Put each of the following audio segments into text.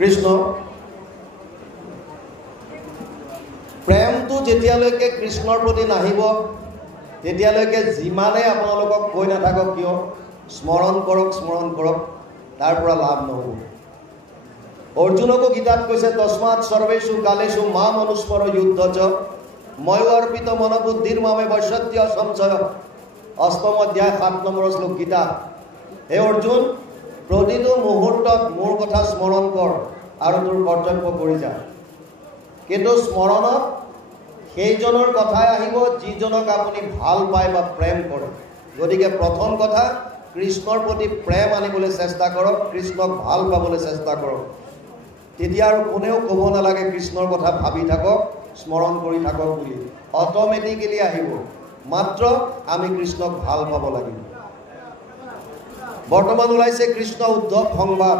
কৃষ্ণ প্ৰেমটো যেতিয়ালৈকে কৃষ্ণৰ প্ৰতি নাহিব তেতিয়ালৈকে যিমানে আপোনালোকক কৈ নাথাকক কিয় স্মৰণ কৰক তাৰ পৰা লাভ নহ'ব। অৰ্জুনকো গীতাত কৈছে তস্মাৎ সৰ্বেষু কালেষু মাম অনুস্মৰ যুদ্ধ চ ময়ো অৰ্পিত মনোবুদ্ধিৰ মামে বৈশ্যত্য সংশয়। ৮ম অধ্যায় ৭ নম্বৰ শ্লোক গীতা। হে অৰ্জুন, প্ৰতিটো মুহূৰ্তত মোৰ কথা স্মৰণ কৰ আৰু তোৰ কৰ্তব্য কৰি যা। কিন্তু স্মৰণত সেইজনৰ কথাই আহিব যিজনক আপুনি ভাল পায় বা প্ৰেম কৰে। গতিকে প্ৰথম কথা কৃষ্ণৰ প্ৰতি প্ৰেম আনিবলৈ চেষ্টা কৰক, কৃষ্ণক ভাল পাবলৈ চেষ্টা কৰক। তেতিয়া আৰু কোনেও ক'ব নালাগে কৃষ্ণৰ কথা ভাবি থাকক, স্মৰণ কৰি থাকক বুলি। অট'মেটিকেলি আহিব, মাত্ৰ আমি কৃষ্ণক ভাল পাব লাগিব। বৰ্তমান ওলাইছে কৃষ্ণ উদ্ধৱ সংবাদ,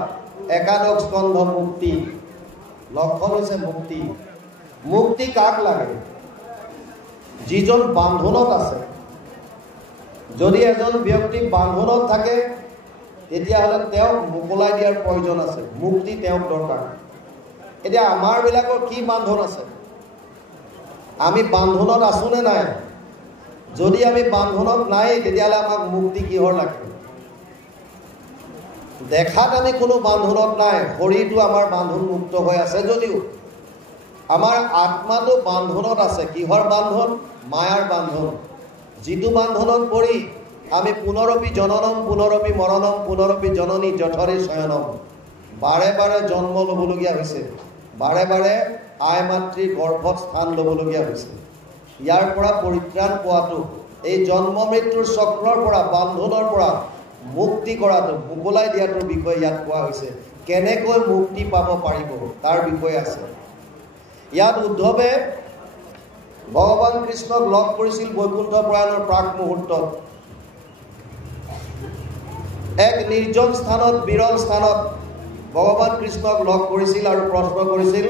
একাদশ স্কন্ধ মুক্তি। লক্ষণ হৈছে মুক্তি। মুক্তি কাক লাগে? যিজন বান্ধনত আছে। যদি এজন ব্যক্তি বান্ধনত থাকে তেতিয়াহ'লে তেওঁক মোকলাই দিয়াৰ প্ৰয়োজন আছে, মুক্তি তেওঁক দৰকাৰ। এতিয়া আমাৰবিলাকৰ কি বান্ধন আছে? আমি বান্ধনত আছোঁ নে নাই? যদি আমি বান্ধনত নাই তেতিয়াহ'লে আমাক মুক্তি কিহৰ লাগে? দেখাত আমি কোনো বান্ধনত নাই, শৰীৰটো আমাৰ বান্ধন মুক্ত হৈ আছে যদিও আমাৰ আত্মাটো বান্ধনত আছে। কিহৰ বান্ধন? মায়াৰ বান্ধন। যিটো বান্ধনত পৰি আমি পুনৰপি জননম পুনৰপি মৰণম পুনৰপি জননী জঠৰে শয়নম, বাৰে বাৰে জন্ম ল'বলগীয়া হৈছে, বাৰে বাৰে আই মাতৃৰ গৰ্ভত স্থান ল'বলগীয়া হৈছে। ইয়াৰ পৰা পৰিত্ৰাণ পোৱাটো, এই জন্ম মৃত্যুৰ চক্ৰৰ পৰা, বান্ধনৰ পৰা মুক্তি কৰাটো, মোকলাই দিয়াটোৰ বিষয়ে ইয়াত কোৱা হৈছে। কেনেকৈ মুক্তি পাব পাৰিব তাৰ বিষয়ে আছে। ইয়াত উদ্ধৱে ভগৱান কৃষ্ণক লগ কৰিছিল বৈকুণ্ঠ প্ৰয়াণৰ প্ৰাক মুহূৰ্তত। এক নিৰ্জন স্থানত, বিৰল স্থানত ভগৱান কৃষ্ণক লগ কৰিছিল আৰু প্ৰশ্ন কৰিছিল,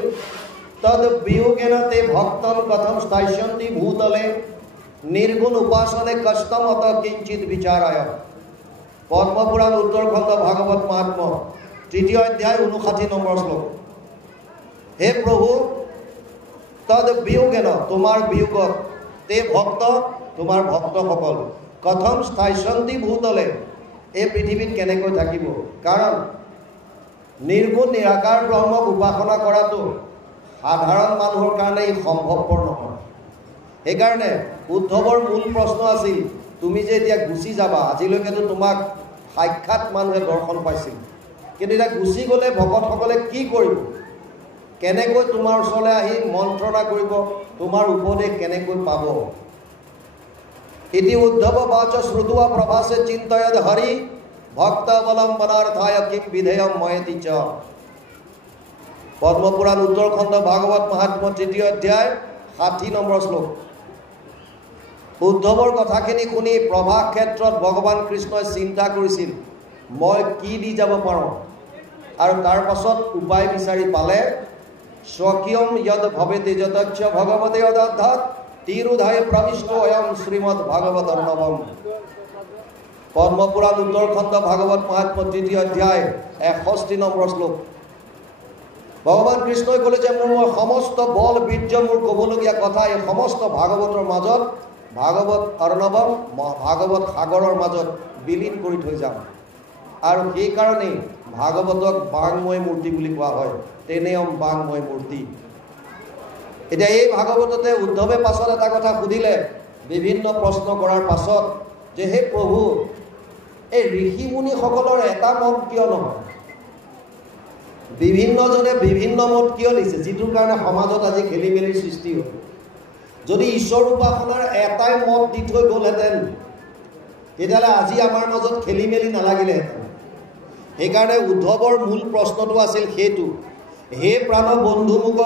তদ বিয়োগেন তে ভক্তম কথম স্থাস্যন্তি ভূতলে নিৰ্গুণ উপাসনে কষ্টম অত কিঞ্চিত বিচাৰায়। পদ্মপুৰাণ উত্তৰখণ্ড ভাগৱত মহাত্ম্য ৩য় অধ্যায় ৫৯ নম্বৰ শ্লোক। হে প্ৰভু, তদ বিয়োগেন, তোমাৰ বিয়োগত, তে ভক্ত, তোমাৰ ভক্তসকল, কথম স্থাস্যন্তি ভূতলে, এই পৃথিৱীত কেনেকৈ থাকিব? কাৰণ নিৰ্গুণ নিৰাকাৰ ব্ৰহ্মক উপাসনা কৰাটো সাধাৰণ মানুহৰ কাৰণে ই সম্ভৱপৰ নহয়। সেইকাৰণে উদ্ধৱৰ মূল প্ৰশ্ন আছিল, তুমি যে এতিয়া গুচি যাবা, আজিলৈকেতো তোমাক সাক্ষাৎ মানুহে দৰ্শন পাইছিল, কিন্তু এতিয়া গুচি গ'লে ভকতসকলে কি কৰিব? কেনেকৈ তোমাৰ ওচৰলৈ আহি মন্ত্ৰণা কৰিব? তোমাৰ উপদেশ কেনেকৈ পাব? ইতি উদ্ধৱ বাচ শ্ৰুত্বা প্ৰভাসে চিন্তয়দ হৰি ভক্ত অৱলম্বনাৰ্থায় কিম বিধেয়ম ময়েতি চ। পদ্মপুৰাণ উত্তৰখণ্ড ভাগৱত মহাত্ম্য ৩য় অধ্যায় ৬০ নম্বৰ শ্লোক। উদ্ধৱৰ কথাখিনি শুনি প্ৰভাস ক্ষেত্ৰত ভগৱান কৃষ্ণই চিন্তা কৰিছিল, মই কি দি যাব পাৰোঁ? আৰু তাৰ পাছত উপায় বিচাৰি পালে, স্বকীয়ম যদ ভৱেতে যতচ্চ ভগৱতে অদধ্যাৎ তিৰুধায় প্ৰবিষ্ট অয়ম শ্ৰীমদ ভাগৱত অৰ্ণৱম। পদ্মপুৰাণ উত্তৰখণ্ড ভাগৱত মহাত্ম্য ৩য় অধ্যায় ৬১ নম্বৰ শ্লোক। ভগৱান কৃষ্ণই ক'লে যে মই সমস্ত বল বীৰ্য, মোৰ ক'বলগীয়া কথা এই সমস্ত ভাগৱতৰ মাজত, ভাগৱত অৰ্ণৱম, ভাগৱত সাগৰৰ মাজত বিলীন কৰি থৈ যাম। আৰু সেইকাৰণেই ভাগৱতক বাংময় মূৰ্তি বুলি কোৱা হয়, তেনেয়ম বাংময় মূৰ্তি। এতিয়া এই ভাগৱততে উদ্ধৱে পাছত এটা কথা সুধিলে, বিভিন্ন প্ৰশ্ন কৰাৰ পাছত, যে হে প্ৰভু, এই ঋষি মুনিসকলৰ এটা মত কিয় নহয়? বিভিন্নজনে বিভিন্ন মত কিয় দিছে, যিটোৰ কাৰণে সমাজত আজি খেলি মেলিৰ সৃষ্টি হ'ল? যদি ঈশ্বৰ উপাসনাৰ এটাই মত দি থৈ গ'লহেঁতেন তেতিয়াহ'লে আজি আমাৰ মাজত খেলি মেলি নালাগিলেহেঁতেন। সেইকাৰণে উদ্ধৱৰ মূল প্ৰশ্নটো আছিল সেইটো, হে প্ৰাণ বন্ধু মোক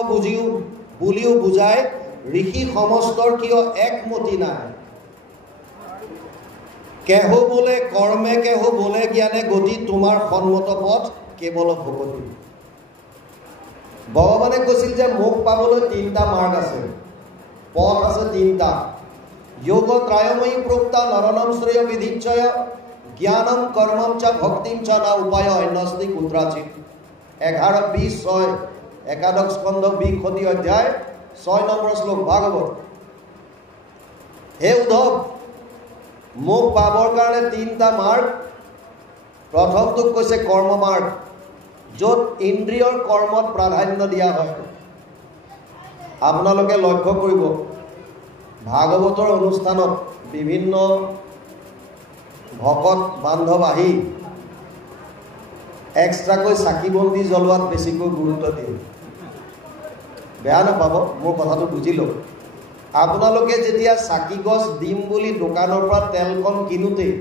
বুলিও বুজাই ঋষি সমস্তৰ কিয় একমতি নাই? কেহ বোলে কৰ্মে, কেহ বোলে জ্ঞানে, গতি তোমাৰ সন্মত পথ কেৱল ভকতি। ভগৱানে কৈছিল যে মোক পাবলৈ ৩টা মাৰ্গ আছে, পথ আছে ৩টা। যোগ ত্ৰায়ময়ী প্ৰোক্তা নৰনম শ্ৰেয় বিধিচ্ছয় জ্ঞানম কৰ্মম চ ভক্তিম চ না উপায় অন্যস্তি কুত্ৰাচিত। 11:20 একাদশ স্কন্ধ 20 অধ্যায় 6 নম্বৰ শ্লোক ভাগৱত। হে উদ্ধৱ, মোক পাবৰ কাৰণে 3টা মাৰ্গ। প্ৰথমটোক কৈছে কৰ্ম মাৰ্গ, য'ত ইন্দ্ৰিয়ৰ কৰ্মত প্ৰাধান্য দিয়া হয়। আপোনালোকে লক্ষ্য কৰিব, ভাগৱতৰ অনুষ্ঠানত বিভিন্ন ভকত বান্ধৱ আহি এক্সট্ৰাকৈ চাকি বন্তি জ্বলোৱাত বেছিকৈ গুৰুত্ব দিয়ে। বেয়া নাপাব, মোৰ কথাটো বুজি লওক। আপোনালোকে যেতিয়া চাকি গছ দিম বুলি দোকানৰ পৰা তেলকণ কিনোতেই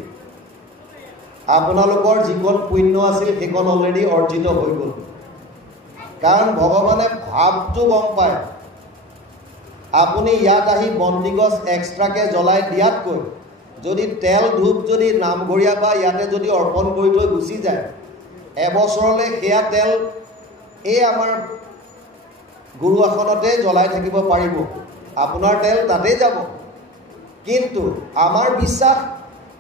আপোনালোকৰ যিকণ পুণ্য আছিল সেইকণ অলৰেডি অৰ্জিত হৈ গ'ল। কাৰণ ভগৱানে ভাৱটো গম পায়। আপুনি ইয়াত আহি বন্তি গছ এক্সট্ৰাকৈ জ্বলাই দিয়াতকৈ যদি তেল ধূপ যদি নামঘৰীয়া বা ইয়াতে যদি অৰ্পণ কৰি থৈ গুচি যায়, এবছৰলৈ সেয়া তেল এই আমাৰ গুৰু আসনতে জ্বলাই থাকিব পাৰিব, আপোনাৰ তেল তাতেই যাব। কিন্তু আমাৰ বিশ্বাস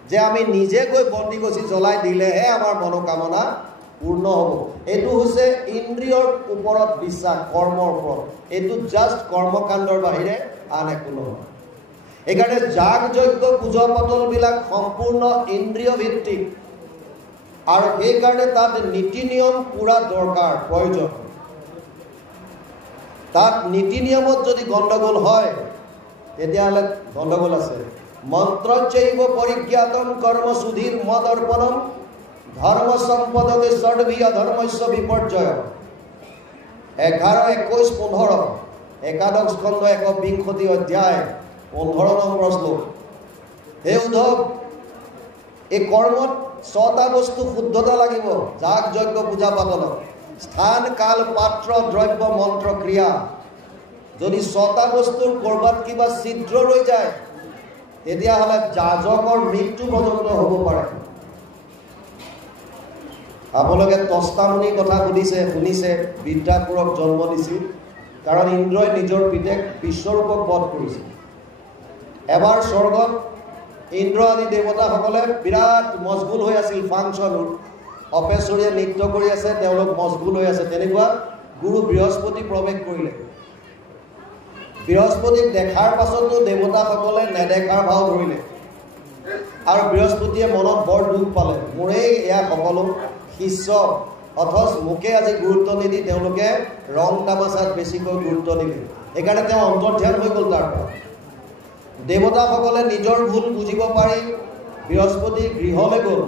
যে আমি নিজে গৈ বন্তি গছি জ্বলাই দিলেহে আমাৰ মনোকামনা পূৰ্ণ হ'ব। এইটো হৈছে ইন্দ্ৰিয়ৰ ওপৰত বিশ্বাস, কৰ্মৰ ওপৰত। এইটো জাষ্ট কৰ্মকাণ্ডৰ বাহিৰে আন একো নহয়। এইকাৰণে যাগ যজ্ঞ পূজা পাতলবিলাক সম্পূৰ্ণ ইন্দ্ৰিয় ভিত্তিক, আৰু সেইকাৰণে তাত নীতি নিয়ম পুৰা দৰকাৰ, প্ৰয়োজন। তাত নীতি নিয়মত যদি গণ্ডগোল হয় তেতিয়াহ'লে গণ্ডগোল আছে। মন্ত্ৰচৈব পৰিজ্ঞাতম কৰ্ম সুধীৰ মদ অৰ্পণম ধৰ্ম সম্পদতে ষড়ভি অধৰ্মস্য বিপৰ্যয়। 11, 21, 15 একাদশ স্কন্ধ 1:20 অধ্যায় 15 নম্বৰ শ্লোক। হে উদ্ধৱ, এই কৰ্মত 6টা বস্তু শুদ্ধতা লাগিব। যাগ যজ্ঞ পূজা পাতলত স্থান, কাল, পাত্ৰ, দ্ৰব্য, মন্ত্ৰ, ক্ৰিয়া। যদি 6টা বস্তুৰ ক'ৰবাত কিবা ছিদ্ৰ ৰৈ যায় তেতিয়াহ'লে যাজকৰ মৃত্যু পৰ্যন্ত হ'ব পাৰে। আপোনালোকে তস্তামুনিৰ কথা শুনিছে। বিদ্যাপুৰক জন্ম দিছিল কাৰণ ইন্দ্ৰই নিজৰ পিতেক বিশ্বৰূপক বধ কৰিছিল। এবাৰ স্বৰ্গত ইন্দ্ৰ আদি দেৱতাসকলে বিৰাট মজগুল হৈ আছিল ফাংচন, অপেশ্বৰীয়ে নৃত্য কৰি আছে, তেওঁলোক মজগুল হৈ আছে। তেনেকুৱা গুৰু বৃহস্পতি প্ৰৱেশ কৰিলে। বৃহস্পতিক দেখাৰ পাছতো দেৱতাসকলে নেদেখাৰ ভাও ধৰিলে, আৰু বৃহস্পতিয়ে মনত বৰ দুখ পালে, মোৰেই এয়া সকলো শিষ্য, অথচ মোকে আজি গুৰুত্ব নিদি তেওঁলোকে ৰং তামাচাত বেছিকৈ গুৰুত্ব দিলে। সেইকাৰণে তেওঁ অন্তৰ্ধান হৈ গ'ল। তাৰ পৰা দেৱতাসকলে নিজৰ ভুল বুজিব পাৰি বৃহস্পতিৰ গৃহলৈ গ'ল,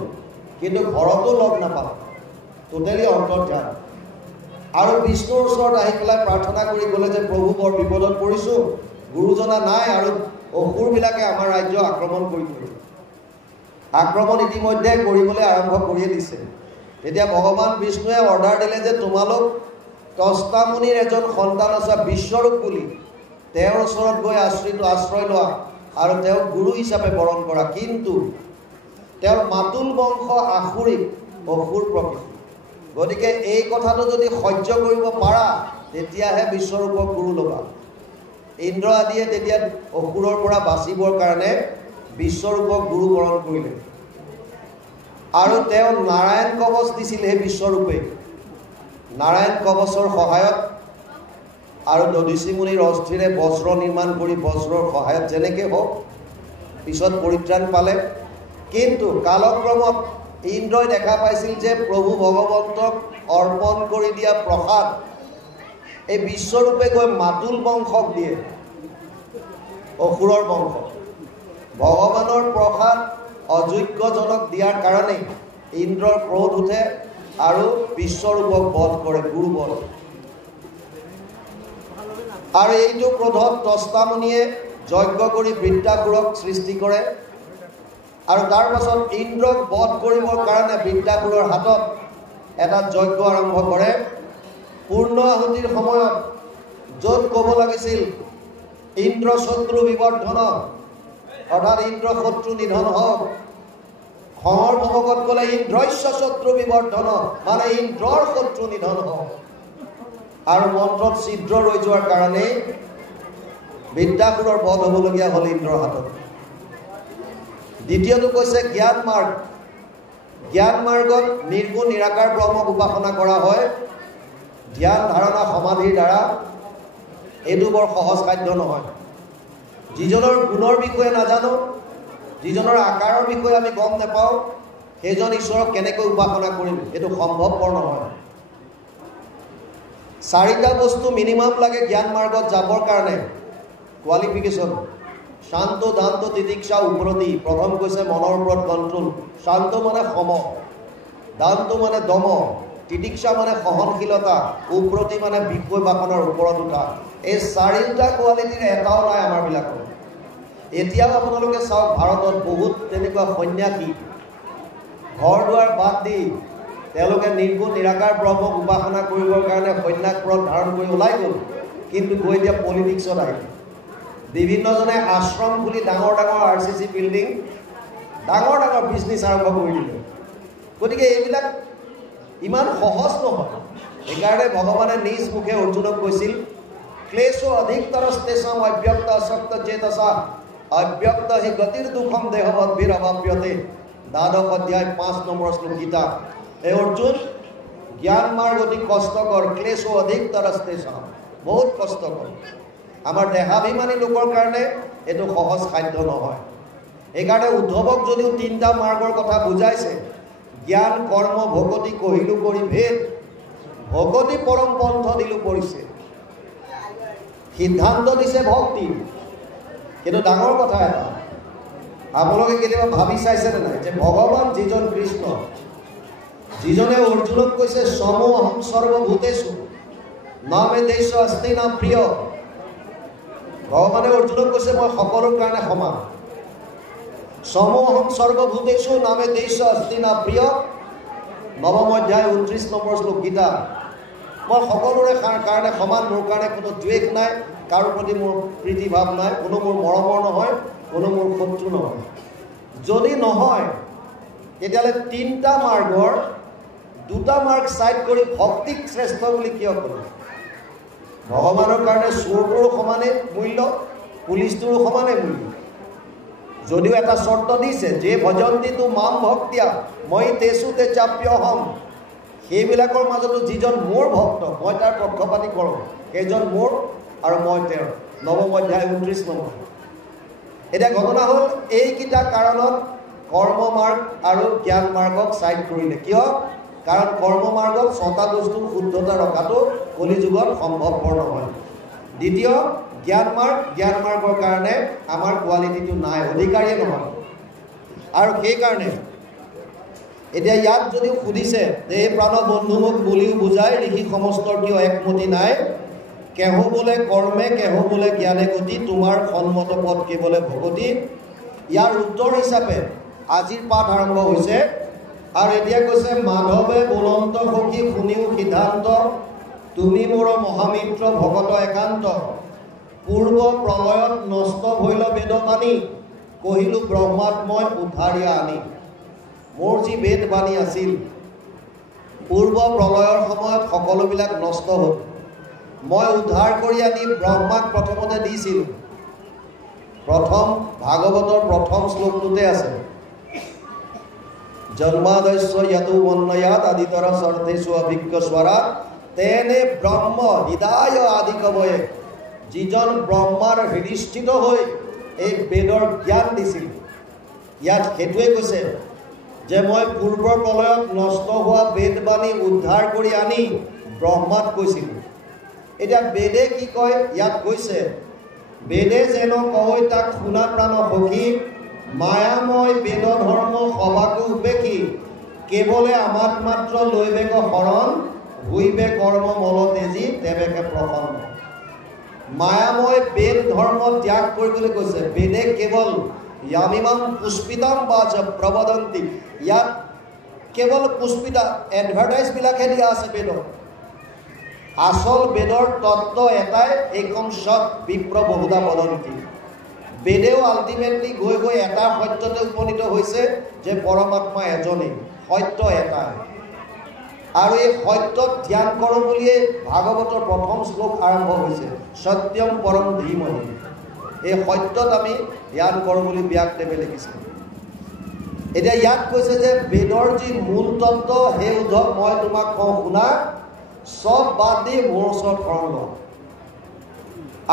কিন্তু ঘৰতো লগ নাপালে, টোটেলি অন্তৰ্ধান। আৰু বিষ্ণুৰ ওচৰত আহি পেলাই প্ৰাৰ্থনা কৰি গ'লে যে প্ৰভু বৰ বিপদত পৰিছোঁ, গুৰুজনা নাই আৰু অসুৰবিলাকে আমাৰ ৰাজ্য আক্ৰমণ কৰি থৈ আক্ৰমণ ইতিমধ্যে কৰিবলৈ আৰম্ভ কৰিয়ে দিছে। তেতিয়া ভগৱান বিষ্ণুৱে অৰ্ডাৰ দিলে যে তোমালোক তস্তামুনিৰ এজন সন্তান আছে বিশ্বৰূপ বুলি, তেওঁৰ ওচৰত গৈ আশ্ৰয় লোৱা আৰু তেওঁক গুৰু হিচাপে বৰণ কৰা। কিন্তু তেওঁৰ মাতুল বংশ আসুৰিক, অসুৰ প্ৰকৃতি। গতিকে এই কথাটো যদি সহ্য কৰিব পাৰা তেতিয়াহে বিশ্বৰূপক গুৰু ল'বা। ইন্দ্ৰ আদিয়ে তেতিয়া অসুৰৰ পৰা বাচিবৰ কাৰণে বিশ্বৰূপক গুৰু বৰণ কৰিলে, আৰু তেওঁ নাৰায়ণ কৱচ দিছিল। সেই বিশ্বৰূপে নাৰায়ণ কৱচৰ সহায়ত আৰু দধিচি মুনিৰ অস্থিৰে বজ্ৰ নিৰ্মাণ কৰি বজ্ৰৰ সহায়ত যেনেকৈ হওক পিছত পৰিত্ৰাণ পালে। কিন্তু কালক্ৰমত ইন্দ্ৰই দেখা পাইছিল যে প্ৰভু ভগৱন্তক অৰ্পণ কৰি দিয়া প্ৰসাদ এই বিশ্বৰূপে গৈ মাতুল বংশক দিয়ে, অসুৰৰ বংশ। ভগৱানৰ প্ৰসাদ অযোগ্যজনক দিয়াৰ কাৰণে ইন্দ্ৰৰ ক্ৰোধ উঠে আৰু বিশ্বৰূপক বধ কৰে, গুৰু বধ। আৰু এইটো ক্ৰোধত তস্তামুনিয়ে যজ্ঞ কৰি বৃত্তাসুৰক সৃষ্টি কৰে, আৰু তাৰ পাছত ইন্দ্ৰক বধ কৰিবৰ কাৰণে বৃত্তাসুৰৰ হাতত এটা যজ্ঞ আৰম্ভ কৰে। পূৰ্ণ আহুতিৰ সময়ত য'ত ক'ব লাগিছিল ইন্দ্ৰ শত্ৰু বিবৰ্ধন, অৰ্থাৎ ইন্দ্ৰ শত্ৰু নিধন হওক, খঙৰ ভৱকত ক'লে ইন্দ্ৰস্য শত্ৰু বিবৰ্ধন, মানে ইন্দ্ৰৰ শত্ৰু নিধন হওক। আৰু মন্ত্ৰত ছিদ্ৰ ৰৈ যোৱাৰ কাৰণেই বৃত্তাসুৰৰ বধ হ'বলগীয়া হ'ল ইন্দ্ৰৰ হাতত। দ্বিতীয়টো কৈছে জ্ঞান মাৰ্গ। জ্ঞান মাৰ্গত নিৰ্গুণ নিৰাকাৰ ব্ৰহ্মক উপাসনা কৰা হয়, ধ্যান ধাৰণা সমাধিৰ দ্বাৰা এইটো বৰ সহজ খাদ্য নহয় যিজনৰ গুণৰ বিষয়ে নাজানো যিজনৰ আকাৰৰ বিষয়ে আমি গম নাপাওঁ সেইজন ঈশ্বৰক কেনেকৈ উপাসনা কৰিম এইটো সম্ভৱপৰ নহয় চাৰিটা বস্তু মিনিমাম লাগে জ্ঞান মাৰ্গত যাবৰ কাৰণে কোৱালিফিকেশ্যন শান্ত দান্ত তিতিক্ষা উপৰতি প্ৰথম কৈছে মনৰ ওপৰত কণ্ট্ৰল শান্ত মানে সম দান্ত মানে দম তিতিক্ষা মানে সহনশীলতা উপৰতি মানে বিষয় বাসনৰ ওপৰত উঠা এই চাৰিটা কোৱালিটিৰ এটাও নাই আমাৰবিলাকৰ এতিয়াও আপোনালোকে চাওক ভাৰতত বহুত তেনেকুৱা সন্যাসী ঘৰ দুৱাৰ বাদ দি তেওঁলোকে নিৰ্গুণ নিৰাকাৰ ব্ৰহ্মক উপাসনা কৰিবৰ কাৰণে সন্যাস ব্ৰত ধাৰণ কৰি ওলাই গ'ল কিন্তু গৈ এতিয়া পলিটিক্সত আহিল বিভিন্নজনে আশ্ৰম খুলি ডাঙৰ ডাঙৰ RCC বিল্ডিং ডাঙৰ ডাঙৰ বিজনেছ আৰম্ভ কৰি দিলে গতিকে এইবিলাক ইমান সহজ নহয় সেইকাৰণে ভগৱানে নিজ মুখে অৰ্জুনক কৈছিল ক্লেশো অধিকতৰস্তেষাম অব্যক্ত আসক্ত চেতসা অব্যক্ত হি গতিৰ দুখম দেহবদ্ভিৰ অভাব্যতে দ্বাদশ অধ্যায় 5 নম্বৰ শ্লোক গীতা এই অৰ্জুন জ্ঞান মাৰ্গ অতি কষ্টকৰ ক্লেশো অধিকতৰস্তেষাম বহুত কষ্টকৰ আমাৰ দেহাভিমানী লোকৰ কাৰণে এইটো সহজ খাদ্য নহয় এইকাৰণে উদ্ধৱক যদিও তিনিটা মাৰ্গৰ কথা বুজাইছে জ্ঞান কৰ্ম ভগতি কহিলো কৰি ভেদ ভগতি পৰম পন্থ দিলো কৰিছে সিদ্ধান্ত দিছে ভক্তি কিন্তু ডাঙৰ কথা এটা আপোনালোকে কেতিয়াবা ভাবি চাইছেনে নাই যে ভগৱান যিজন কৃষ্ণ যিজনে অৰ্জুনক কৈছে সমহম সৰ্বভূতেষু নামে দেশ অস্তি না প্ৰিয় ভগৱানে অৰ্জুনক কৈছে মই সকলোৰ কাৰণে সমান সমহম সৰ্বভূতেষু নামে দেশ অস্তি না প্ৰিয় নৱম অধ্যায় 29 নম্বৰ শ্লোক গীতা মই সকলোৰে কাৰণে সমান মোৰ কাৰণে কোনো দ্বেষ নাই কাৰো প্ৰতি মোৰ প্ৰীতি ভাৱ নাই কোনো মোৰ মৰমৰ নহয় কোনো মোৰ শত্ৰু নহয় যদি নহয় তেতিয়াহ'লে তিনিটা মাৰ্গৰ দুটা মাৰ্গ চাইড কৰি ভক্তিক শ্ৰেষ্ঠ বুলি কিয় ক'লে ভগৱানৰ কাৰণে চোৰটোৰো সমানে মূল্য পুলিচটোৰো সমানে মূল্য যদিও এটা চৰ্ত দিছে যে ভজন্তিটো মাম ভক্তিয়া মই তেচু তে চাপ্যহম সেইবিলাকৰ মাজতো যিজন মোৰ ভক্ত মই তাৰ পক্ষপাতি কৰোঁ সেইজন মোৰ আৰু মই তেওঁৰ নৱম অধ্যায় 29 নম্বৰ এতিয়া ঘটনা হ'ল এইকেইটা কাৰণত কৰ্ম মাৰ্গ আৰু জ্ঞান মাৰ্গক চাইড কৰিলে কিয় কাৰণ কৰ্ম মাৰ্গত ছটা বস্তুৰ শুদ্ধতা ৰখাটো কলিযুগত সম্ভৱপৰ নহয় দ্বিতীয় জ্ঞান মাৰ্গৰ কাৰণে আমাৰ কোৱালিটিটো নাই অধিকাৰীয়ে নহয় আৰু সেইকাৰণে এতিয়া ইয়াত যদি সুধিছে যে এই প্ৰাণ বন্ধু মোক বুলিও বুজাই ঋষি সমস্তৰ কিয় একমতি নাই কেহ বোলে কৰ্মে কেহ বোলে জ্ঞানে গতি তোমাৰ সন্মত পদ কেৱলে ভগতি ইয়াৰ উত্তৰ হিচাপে আজিৰ পাঠ আৰম্ভ হৈছে আৰু এতিয়া কৈছে মাধৱে বুলন্ত সখী শুনিও সিদ্ধান্ত তুমি মোৰ মহামিত্ৰ ভগত একান্ত পূৰ্ব প্ৰলয়ত নষ্ট হৈল বেদবাণী কহিলো ব্ৰহ্মাত্ময় উদ্ধাৰিয়া আনি মোৰ যি বেদবাণী আছিল পূৰ্ব প্ৰলয়ৰ সময়ত সকলোবিলাক নষ্ট হ'ল মই উদ্ধাৰ কৰি আনি ব্ৰহ্মাক প্ৰথমতে দিছিলোঁ প্ৰথম ভাগৱতৰ প্ৰথম শ্লোকটোতে আছে জন্মাদস্য য়তু মন্নয়াত আদিতৰ সৰ্থেষু অভিজ্ঞ স্বৰা তেনে ব্ৰহ্ম হৃদয় আদি কবয়ে যিজন ব্ৰহ্মাৰ হৃদিষ্ঠিত হৈ এই বেদৰ জ্ঞান দিছিল ইয়াত সেইটোৱে কৈছে যে মই পূৰ্বৰ প্ৰলয়ত নষ্ট হোৱা বেদবাণী উদ্ধাৰ কৰি আনি ব্ৰহ্মাত কৈছিলোঁ এতিয়া বেদে কি কয় ইয়াত কৈছে বেদে যেন কয় তাক শুনা প্ৰাণ সখী মায়াময় বেদ ধৰ্ম সভাকো উপেক্ষী কেৱলে আমাত মাত্ৰ লৈবেগ শৰণ হুইবে কৰ্ম মল তেজি তেবেকে প্ৰসন্ন মায়াময় বেদ ধৰ্ম ত্যাগ কৰিবলৈ কৈছে বেদে কেৱল ইয়ামিমাম পুষ্পিতাম বাচ প্ৰবদন্তি ইয়াত কেৱল পুষ্পিতা এডভাৰটাইজবিলাকহে দিয়া আছে বেদৰ আসল বেদৰ তত্ত্ব এটাই একম সৎ বিপ্ৰ বহুধা বদন্তি বেদেও আল্টিমেটলি গৈ গৈ এটা সত্যতে উপনীত হৈছে যে পৰমাত্মা এজনেই সত্য এটাই আৰু এই সত্যত ধ্যান কৰোঁ বুলিয়ে ভাগৱতৰ প্ৰথম শ্লোক আৰম্ভ হৈছে সত্যম পৰম ধীমহি এই সত্যত আমি ধ্যান কৰোঁ বুলি ব্যাসদেৱে লিখিছে এতিয়া ইয়াত কৈছে যে বেদৰ যি মূল তত্ত্ব সেই উদ্ধৱ মই তোমাক কওঁ শুনা সব বাদ দি মোৰ ওচৰত শৰণ লওক।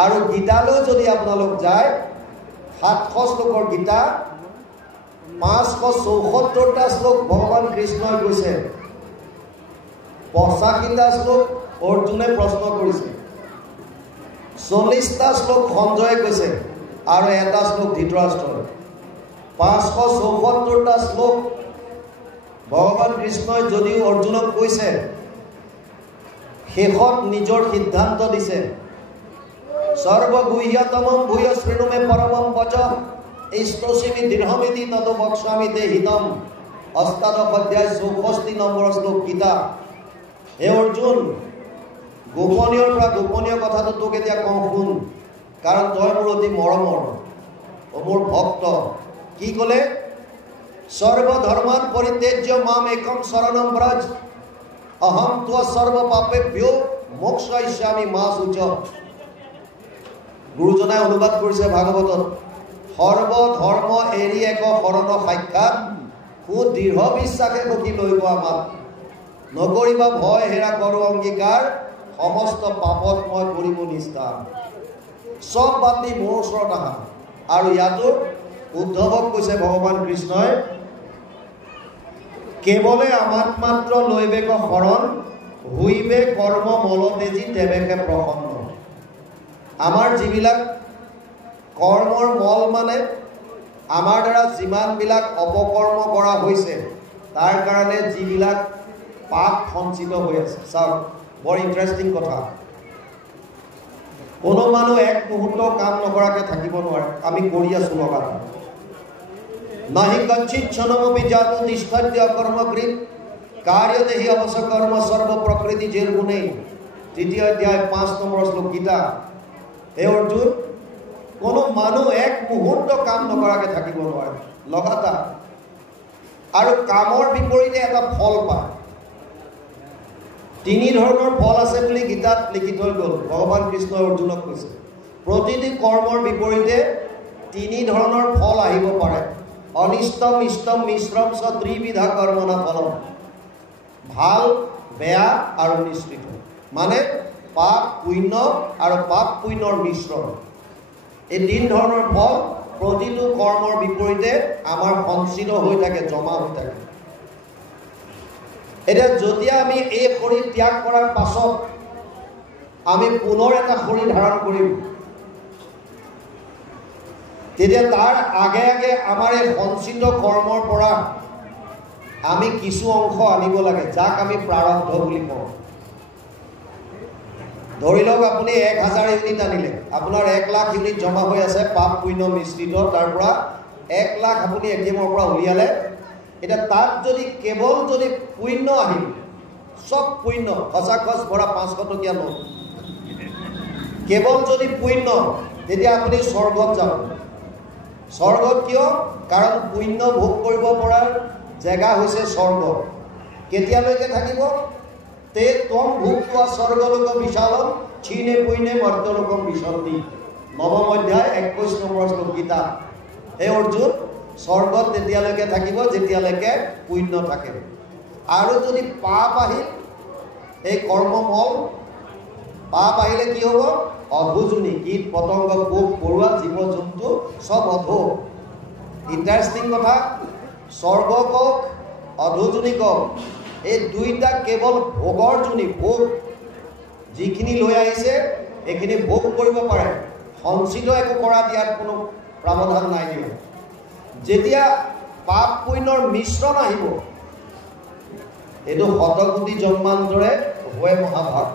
আৰু গীতালৈ যদি আপোনালোক যায় 700 শ্লোকৰ গীতা 574টা শ্লোক ভগৱান কৃষ্ণই কৈছে, 85টা শ্লোক অৰ্জুনে প্ৰশ্ন কৰিছে, 40টা শ্লোক সঞ্জয়ে কৈছে আৰু এটা শ্লোক ধৃতৰাষ্ট্ৰই। 574টা শ্লোক ভগৱান কৃষ্ণই যদিও অৰ্জুনক কৈছে, শেষত নিজৰ সিদ্ধান্ত দিছে, সৰ্বগুহ্যতমম ভূয় শৃণু মে পৰমম বচ ইষ্টসিমি দৃঢ়মিতি তত বক্ষ্যামি তে হিতম। 8 অধ্যায় 64 নম্বৰ শ্লোক গীতা। হে অৰ্জুন, গোপনীয়ৰ পৰা গোপনীয় কথাটো তোক এতিয়া কওঁ শুন, কাৰণ তই মোৰ অতি মৰমৰ মোৰ ভক্ত। কি ক'লে? সৰ্বধৰ্মান পৰিত্যাজ্য মাম একম শৰণম ব্ৰজ অহম ত্ব সৰ্ব পাপেভ্যো মোক্ষয়িষ্যামি মা শুচ। গুৰুজনাই অনুবাদ কৰিছে ভাগৱতত, সৰ্বধৰ্ম এৰি এক শৰণ সাক্ষাৎ সুদৃঢ় বিশ্বাসে সখী লৈ গোৱা মাত। নকৰিবা ভয় হেৰা কৰো অংগীকাৰ সমস্ত পাপত মই কৰিব নিষ্ঠাৰ। সব বাদ দি মোৰ ওচৰত আহা। আৰু ইয়াতো উদ্ধৱক কৈছে ভগৱান কৃষ্ণই, কেৱলে আমাক মাত্ৰ লৈবেক শৰণ হুইবে কৰ্ম মলতেজি তেবেকে প্ৰসন্ন। আমাৰ যিবিলাক কৰ্মৰ মল মানে আমাৰ দ্বাৰা যিমানবিলাক অপকৰ্ম কৰা হৈছে তাৰ কাৰণে যিবিলাক পাপ সঞ্চিত হৈ আছে। চাওক, বৰ ইণ্টাৰেষ্টিং কথা। কোনো মানুহ এক মুহূৰ্ত কাম নকৰাকৈ থাকিব নোৱাৰে। আমি কৰি আছোঁ লগাতাৰ। নাহি কঞ্চিত ক্ষণমপি জাতু তিষ্ঠত্য কৰ্মকৃত কাৰ্যদেহি অৱশ্য কৰ্ম সৰ্ব প্ৰকৃতি জেৰ গুণেই। 3 অধ্যায় 5 নম্বৰ শ্লোক গীতা। হে অৰ্জুন, কোনো মানুহ এক মুহূৰ্ত কাম নকৰাকৈ থাকিব নোৱাৰে লগাতাৰ। আৰু কামৰ বিপৰীতে এটা ফল পায়। 3 ধৰণৰ ফল আছে বুলি গীতাত লিখি থৈ গ'ল। ভগৱান কৃষ্ণই অৰ্জুনক কৈছে, প্ৰতিটি কৰ্মৰ বিপৰীতে 3 ধৰণৰ ফল আহিব পাৰে। অনিষ্টম ইষ্টম মিশ্ৰম চ ত্ৰিবিধা কৰ্মনা ফলম। ভাল, বেয়া আৰু মিশ্ৰিত, মানে পাপ পুণ্য আৰু পাপ পুণ্যৰ মিশ্ৰণ। এই 3 ধৰণৰ ফল প্ৰতিটো কৰ্মৰ বিপৰীতে আমাৰ সঞ্চিত হৈ থাকে, জমা হৈ থাকে। এতিয়া যেতিয়া আমি এই শৰীৰ ত্যাগ কৰাৰ পাছত আমি পুনৰ এটা শৰীৰ ধাৰণ কৰিম, তেতিয়া তাৰ আগে আগে আমাৰ এই সঞ্চিত কৰ্মৰ পৰা আমি কিছু অংশ আনিব লাগে, যাক আমি প্ৰাৰব্ধ বুলি কওঁ। ধৰি লওক আপুনি 1000 ইউনিট আনিলে, আপোনাৰ 1 লাখ ইউনিট জমা হৈ আছে পাপ পুণ্য মিশ্ৰিত। তাৰ পৰা 1 লাখ আপুনি এটিএমৰ পৰা উলিয়ালে। এতিয়া তাত যদি কেৱল যদি পুণ্য আহিল, চব পুণ্য, সঁচা খৰচ ভৰা 500 টকীয়া নোট, কেৱল যদি পুণ্য, তেতিয়া আপুনি স্বৰ্গত যাব। স্বৰ্গত কিয়? কাৰণ পুণ্য ভোগ কৰিব পৰাৰ জেগা হৈছে স্বৰ্গ। কেতিয়ালৈকে থাকিব? তে তম ভুক্তা স্বৰ্গলোক বিশালম চীনে পুণ্যে মৰ্ত্যলোকম বিশন্তি। 9 অধ্যায় 21 নম্বৰ শ্লোক গীতা। হে অৰ্জুন, স্বৰ্গত তেতিয়ালৈকে থাকিব যেতিয়ালৈকে পুণ্য থাকে। আৰু যদি পাপ আহিল, এই কৰ্মমল পাপ আহিলে কি হ'ব? অধোজনী, কীট পতংগ পোক পৰুৱা জীৱ জন্তু চব অধো। ইণ্টাৰেষ্টিং কথা, স্বৰ্গ কওক অধোজনী কওক, এই দুইটা কেৱল ভোগৰ জনী, ভোগ যিখিনি লৈ আহিছে এইখিনি ভোগ কৰিব পাৰে, সঞ্চিত একো কৰা দিয়াত কোনো প্ৰাৱধান নাই দিয়া। যেতিয়া পাপ পুণ্যৰ মিশ্ৰণ আহিব, এইটো শতকোটি জন্মান্তৰে হয় মহাভাৰত,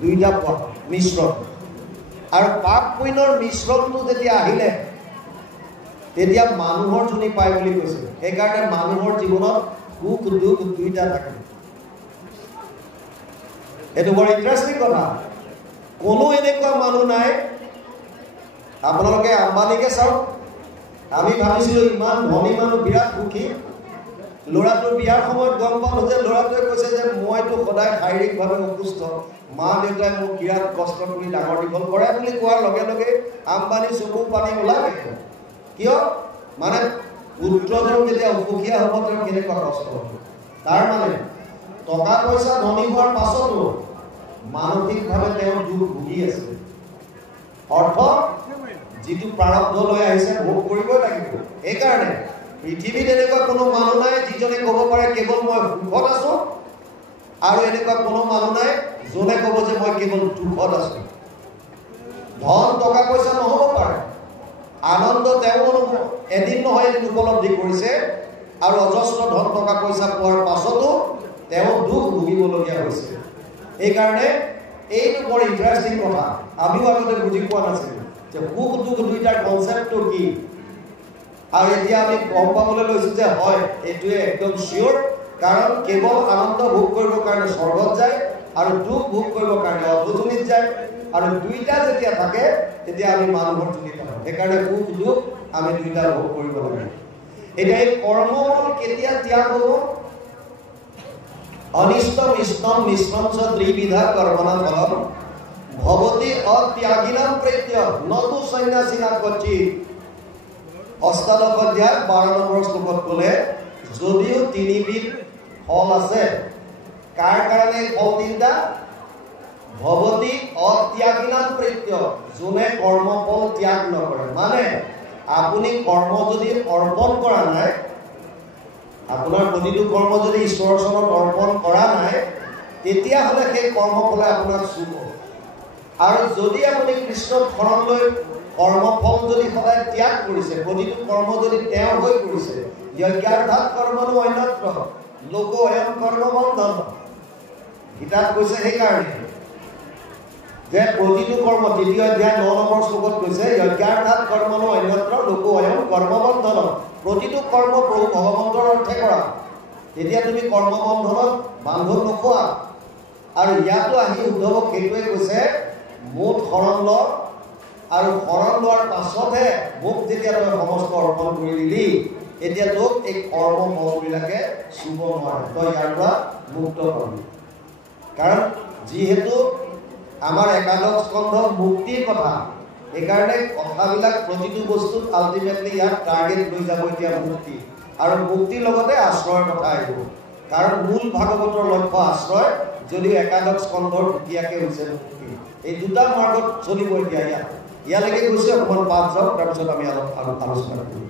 দুইটা পথ মিশ্ৰণ। আৰু পাপ পুণ্যৰ মিশ্ৰণটো যেতিয়া আহিলে তেতিয়া মানুহৰ জনী পায় বুলি কৈছে। সেইকাৰণে মানুহৰ জীৱনত সুখ দুখ দুইটা থাকে। এইটো বৰ ইণ্টাৰেষ্টিং কথা। কোনো এনেকুৱা মানুহ নাই, আপোনালোকে আম্বানীকে চাওক, আমি ভাবিছিলোঁ ইমান ধনী মানুহ, বিৰাট সুখী। ল'ৰাটোৰ বিয়াৰ সময়ত গম পালোঁ যে ল'ৰাটোৱে কৈছে যে মইতো সদায় শাৰীৰিকভাৱে অসুস্থ, মা দেউতাই মোক বিৰাট কষ্ট কৰি ডাঙৰ দীঘল কৰে বুলি কোৱাৰ লগে লগে আম্বানী চকু পানী ওলালে। কিয়? মানে পুত্ৰজন যেতিয়া অসুখীয়া হ'ব তেওঁৰ কেনেকুৱা কষ্ট হ'ব। তাৰ মানে টকা পইচা ধনী হোৱাৰ পাছতো মানসিকভাৱে তেওঁ দুখ ভুগি আছে। অৰ্থ যিটো প্ৰাৰব্ধ লৈ আহিছে ভোগ কৰিবই লাগিব। এইকাৰণে পৃথিৱীত এনেকুৱা কোনো মানুহ নাই যিজনে ক'ব পাৰে কেৱল মই সুখত আছো, আৰু এনেকুৱা কোনো মানুহ নাই যোনে ক'ব যে মই কেৱল দুখত আছো। ধন টকা পইচা নহ'ব পাৰে, আনন্দ তেওঁ এদিন নহয় এদিন উপলব্ধি কৰিছে, আৰু অজস্ৰ ধন টকা পইচা পোৱাৰ পাছতো তেওঁ দুখ ভুগিবলগীয়া হৈছে। এইকাৰণে এইটো বৰ ইণ্টাৰেষ্টিং কথা। আমিও আগতে বুজি পোৱা নাছিলোঁ যে সুখ দুখ দুইটাৰ কনচেপ্টটো কি, আৰু এতিয়া আমি গম পাবলৈ লৈছোঁ যে হয় এইটোৱে একদম চিয়'ৰ। কাৰণ কেৱল আনন্দ ভোগ কৰিবৰ কাৰণে স্বৰ্গত যায়, আৰু দুখ ভোগ কৰিবৰ কাৰণে অধোজনীত যায়, আৰু দুইটা যেতিয়া থাকে তেতিয়া আমি মানুহৰ জনিত হওঁ। সেইকাৰণে সুখ দুখ আমি দুইটা ভোগ কৰিব লাগে। এতিয়া এই কৰ্মবল কেতিয়া ত্যাগ হ'ব? অনিষ্টম ইষ্টম মিশ্ৰঞ্চ ত্ৰিবিধা কৰ্মণা ফলম ভৱতি অত্যাগিনাম প্ৰেত্য নতু সন্ন্যাসিনা কচিত। অষ্টাদশ অধ্যায় 12 নম্বৰ শ্লোকত ক'লে যদিও তিনিবিধ ফল আছে, কাৰ কাৰণে ফল তিনিটা? ভৱতি অত্যাগিনাম প্ৰেত্য, যোনে কৰ্মফল ত্যাগ নকৰে। মানে আপুনি কৰ্ম যদি অৰ্পণ কৰা নাই, আপোনাৰ প্ৰতিটো কৰ্ম যদি ঈশ্বৰৰ চৰণত অৰ্পণ কৰা নাই, তেতিয়াহ'লে সেই কৰ্মফলে আপোনাক চুব। আৰু যদি আপুনি কৃষ্ণক শৰণ লৈ কৰ্মফল যদি সদায় ত্যাগ কৰিছে, প্ৰতিটো কৰ্ম যদি তেওঁ হৈ কৰিছে, যজ্ঞাৰ্থাৎ কৰ্মণো অন্যত্ৰ লোক অয়ম কৰ্মবন্ধন। গীতাত কৈছে সেইকাৰণে যে প্ৰতিটো কৰ্ম, 3 অধ্যায় 9 নম্বৰ শ্লোকত কৈছে যজ্ঞাৰ্থাৎ কৰ্মণো অন্যত্ৰ লোক অয়ম কৰ্মবন্ধন। প্ৰতিটো কৰ্ম প্ৰভু ভগৱন্তৰ অৰ্থে কৰা, তেতিয়া তুমি কৰ্মবন্ধনত বান্ধোন নোখোৱা। আৰু ইয়াতো আহি উদ্ধৱক সেইটোৱে কৈছে মোক শৰণ ল, আৰু শৰণ লোৱাৰ পাছতহে মোক যেতিয়া তই সমস্ত অৰ্পণ কৰি দিলি, এতিয়া তোক এই কৰ্ম ফলবিলাকে চুব নোৱাৰে, তই ইয়াৰ পৰা মুক্ত পাবি। কাৰণ যিহেতু আমাৰ একাদশ স্কন্ধ মুক্তিৰ কথা, সেইকাৰণে কথাবিলাক প্ৰতিটো বস্তুত আল্টিমেটলি ইয়াত টাৰ্গেট লৈ যাব এতিয়া মুক্তি, আৰু মুক্তিৰ লগতে আশ্ৰয়ৰ কথা আহিব। কাৰণ মূল ভাগৱতৰ লক্ষ্য আশ্ৰয়, যদিও একাদশ স্কন্ধৰ সুকীয়াকৈ হৈছে মুক্তি। এই দুটা মাৰ্গত চলিব এতিয়া। ইয়ালৈকে গৈছে, অকণমান পাঠ যাওক, তাৰপিছত আমি অলপ আলোচনা কৰিম।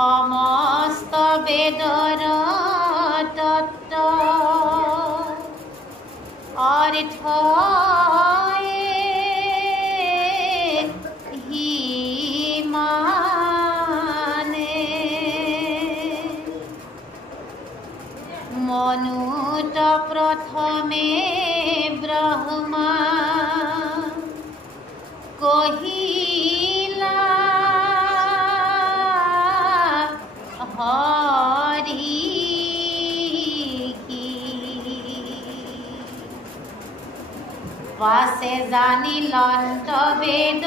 সমস্ত বেদৰ তত্ত্ব অৰ্থ হি মানে মনুত প্ৰথমে ব্ৰহ্মা কহিলা হৰি পাছে জানিলন্ত বেদ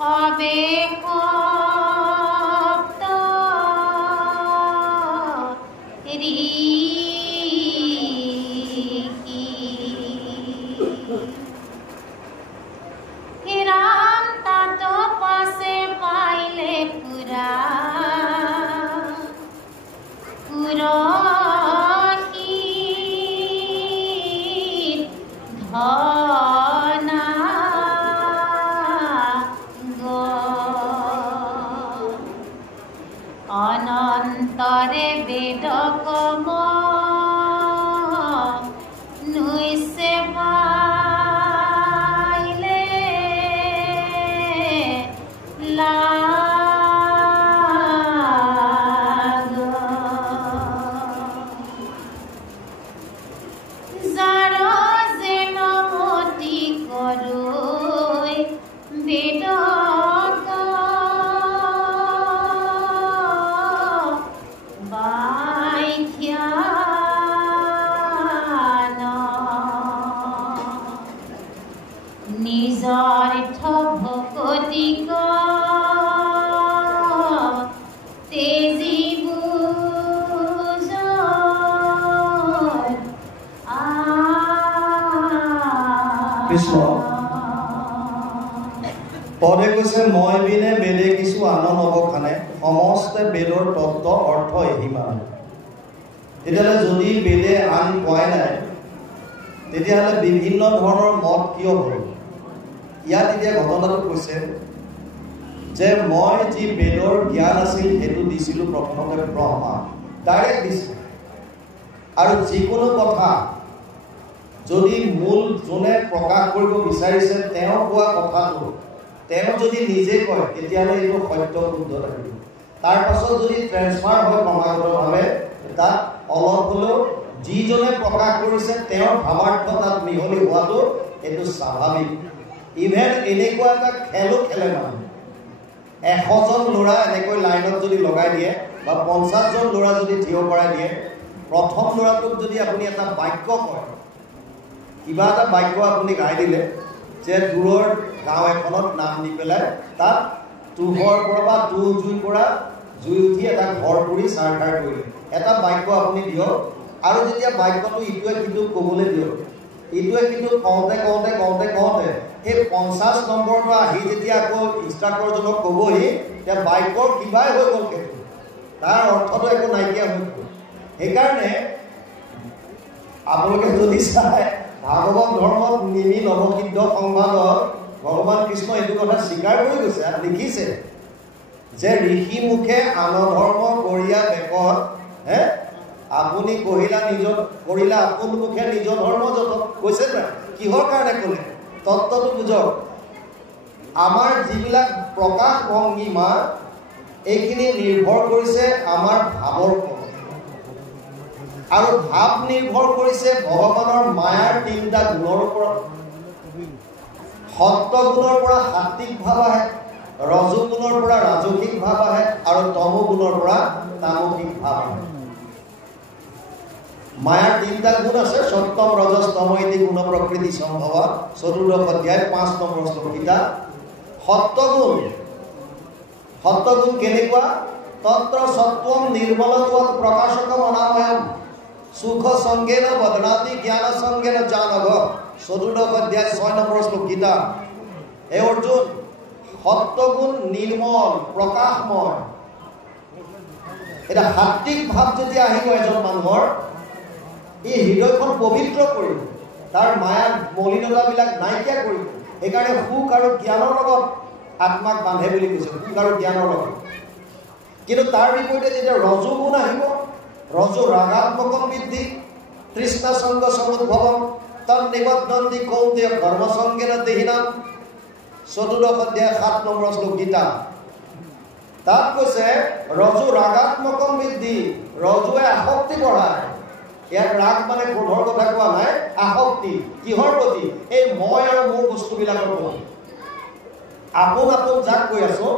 হবে শব্দ রাম তাত পাশে পাইলে পুরা পুরোহিত ধনা কৃষ্ণ পদে কৈছে মই বিনে বেদে কিছু আন নবখানে সমস্ত বেদৰ তত্ত্ব অৰ্থ এহি মানে তেতিয়াহ'লে যদি বেদে আন কোৱাই নাই তেতিয়াহ'লে বিভিন্ন ধৰণৰ মত কিয় হ'ল ইয়াত এতিয়া ঘটনাটো কৈছে যে মই যি বেদৰ জ্ঞান আছিল সেইটো দিছিলোঁ প্ৰথমতে ব্ৰহ্মা ডাইৰেক্ট দিছিল আৰু যিকোনো কথা যদি মূল যোনে প্ৰকাশ কৰিব বিচাৰিছে তেওঁ কোৱা কথাটো তেওঁ যদি নিজে কয় তেতিয়াহ'লে এইটো সত্য শুদ্ধ থাকিব তাৰ পাছত যদি ট্ৰেন্সফাৰ হয় ক্ৰমাগতভাৱে তাত অলপ হ'লেও যিজনে প্ৰকাশ কৰিছে তেওঁৰ ভাৱাৰ্থ তাত মিহলি হোৱাটো এইটো স্বাভাৱিক ইভেন এনেকুৱা এটা খেলো খেলে মানুহ 100জন ল'ৰা এনেকৈ লাইনত যদি লগাই দিয়ে বা 50জন ল'ৰা যদি থিয় কৰাই দিয়ে প্ৰথম ল'ৰাটোক যদি আপুনি এটা বাক্য কয় কিবা এটা বাক্য আপুনি গাই দিলে যে দূৰৰ গাঁও এখনত নাম দি পেলাই তাত তুহৰ পৰা বা তুহ জুইৰ পৰা জুই উঠি এটা ঘৰ পুৰি চাৰখাৰ কৰিলে এটা বাক্য আপুনি দিয়ক আৰু যেতিয়া বাক্যটো ইটোৱে সিটোক ক'বলৈ দিয়ক ইটোৱে সিটোক কওঁতে সেই 50 নম্বৰৰ পৰা আহি যেতিয়া আকৌ ইনষ্ট্ৰাক্টৰজনক ক'বহি যে বাক্যৰ কিবাই হৈ গ'ল সেইটো তাৰ অৰ্থটো একো নাইকিয়া হৈ গ'ল সেইকাৰণে আপোনালোকে যদি চাই ভাগৱত ধৰ্মত নিমি নৱসিদ্ধ সংবাদত ভগৱান কৃষ্ণ এইটো কথা স্বীকাৰ কৰি গৈছে আৰু লিখিছে যে ঋষি মুখে আন ধৰ্ম কৰিয়া বেকত আপুনি কৰিলা আপোন মুখে নিজ ধৰ্ম যত কৈছে না কিহৰ কাৰণে ক'লে তত্ত্বটো বুঝক আমাৰ যিবিলাক প্ৰকাশ ভংগীমা এইখিনি নিৰ্ভৰ কৰিছে আমাৰ ভাৱৰ ওপৰত আৰু ভাৱ নিৰ্ভৰ কৰিছে ভগৱানৰ মায়াৰ 3টা গুণৰ ওপৰত সত্য গুণৰ পৰা সাত্বিক ভাৱ আহে ৰজ গুণৰ পৰা ৰাজসিক ভাৱ আহে আৰু তম গুণৰ পৰা তামসিক ভাৱ আহে মায়াৰ 3টা গুণ আছে সত্যম ৰজস তম ইতি গুণ প্ৰকৃতি সম্ভৱ 4th অধ্যায় 5 নম্বৰ শ্লোকীটা সত্য গুণ কেনেকুৱা তন্ত্ৰ সত্ত্বম নিৰ্মলত্বত প্ৰকাশকম অনাময়ম সুখ সংগেন বদনাতি জ্ঞান সংগেন জানঘ 4th অধ্যায় 6 নম্বৰ শ্লোকীটা হে অৰ্জুন সত্য গুণ নিৰ্মল প্ৰকাশময় এটা সাত্বিক ভাৱ যেতিয়া আহিব এজন মানুহৰ এই হৃদয়খন পবিত্ৰ কৰিব তাৰ মায়া মলিনতাবিলাক নাইকিয়া কৰিব সেইকাৰণে সুখ আৰু জ্ঞানৰ লগত আত্মাক বান্ধে বুলি কৈছে সুখ আৰু জ্ঞানৰ লগত কিন্তু তাৰ বিপৰীতে যেতিয়া ৰজগুণ আহিব ৰজ ৰাগাত্মকম বৃদ্ধি তৃষ্ণা সংগ সমুদ্ভৱম তন নিবদ্ধন্তি কৌন্তেয় কৰ্ম সংগেন দেহিনাম 4th অধ্যায় 7 নম্বৰ শ্লোকীটা তাত কৈছে ৰজু ৰাগাত্মকম বৃদ্ধি ৰজুৱে আসক্তি বঢ়ায় ইয়াত ৰাগ মানে ক্ৰোধৰ কথা কোৱা নাই আসক্তি কিহৰ প্ৰতি এই মই আৰু মোৰ বস্তুবিলাকৰ প্ৰতি আপোন যাক কৈ আছো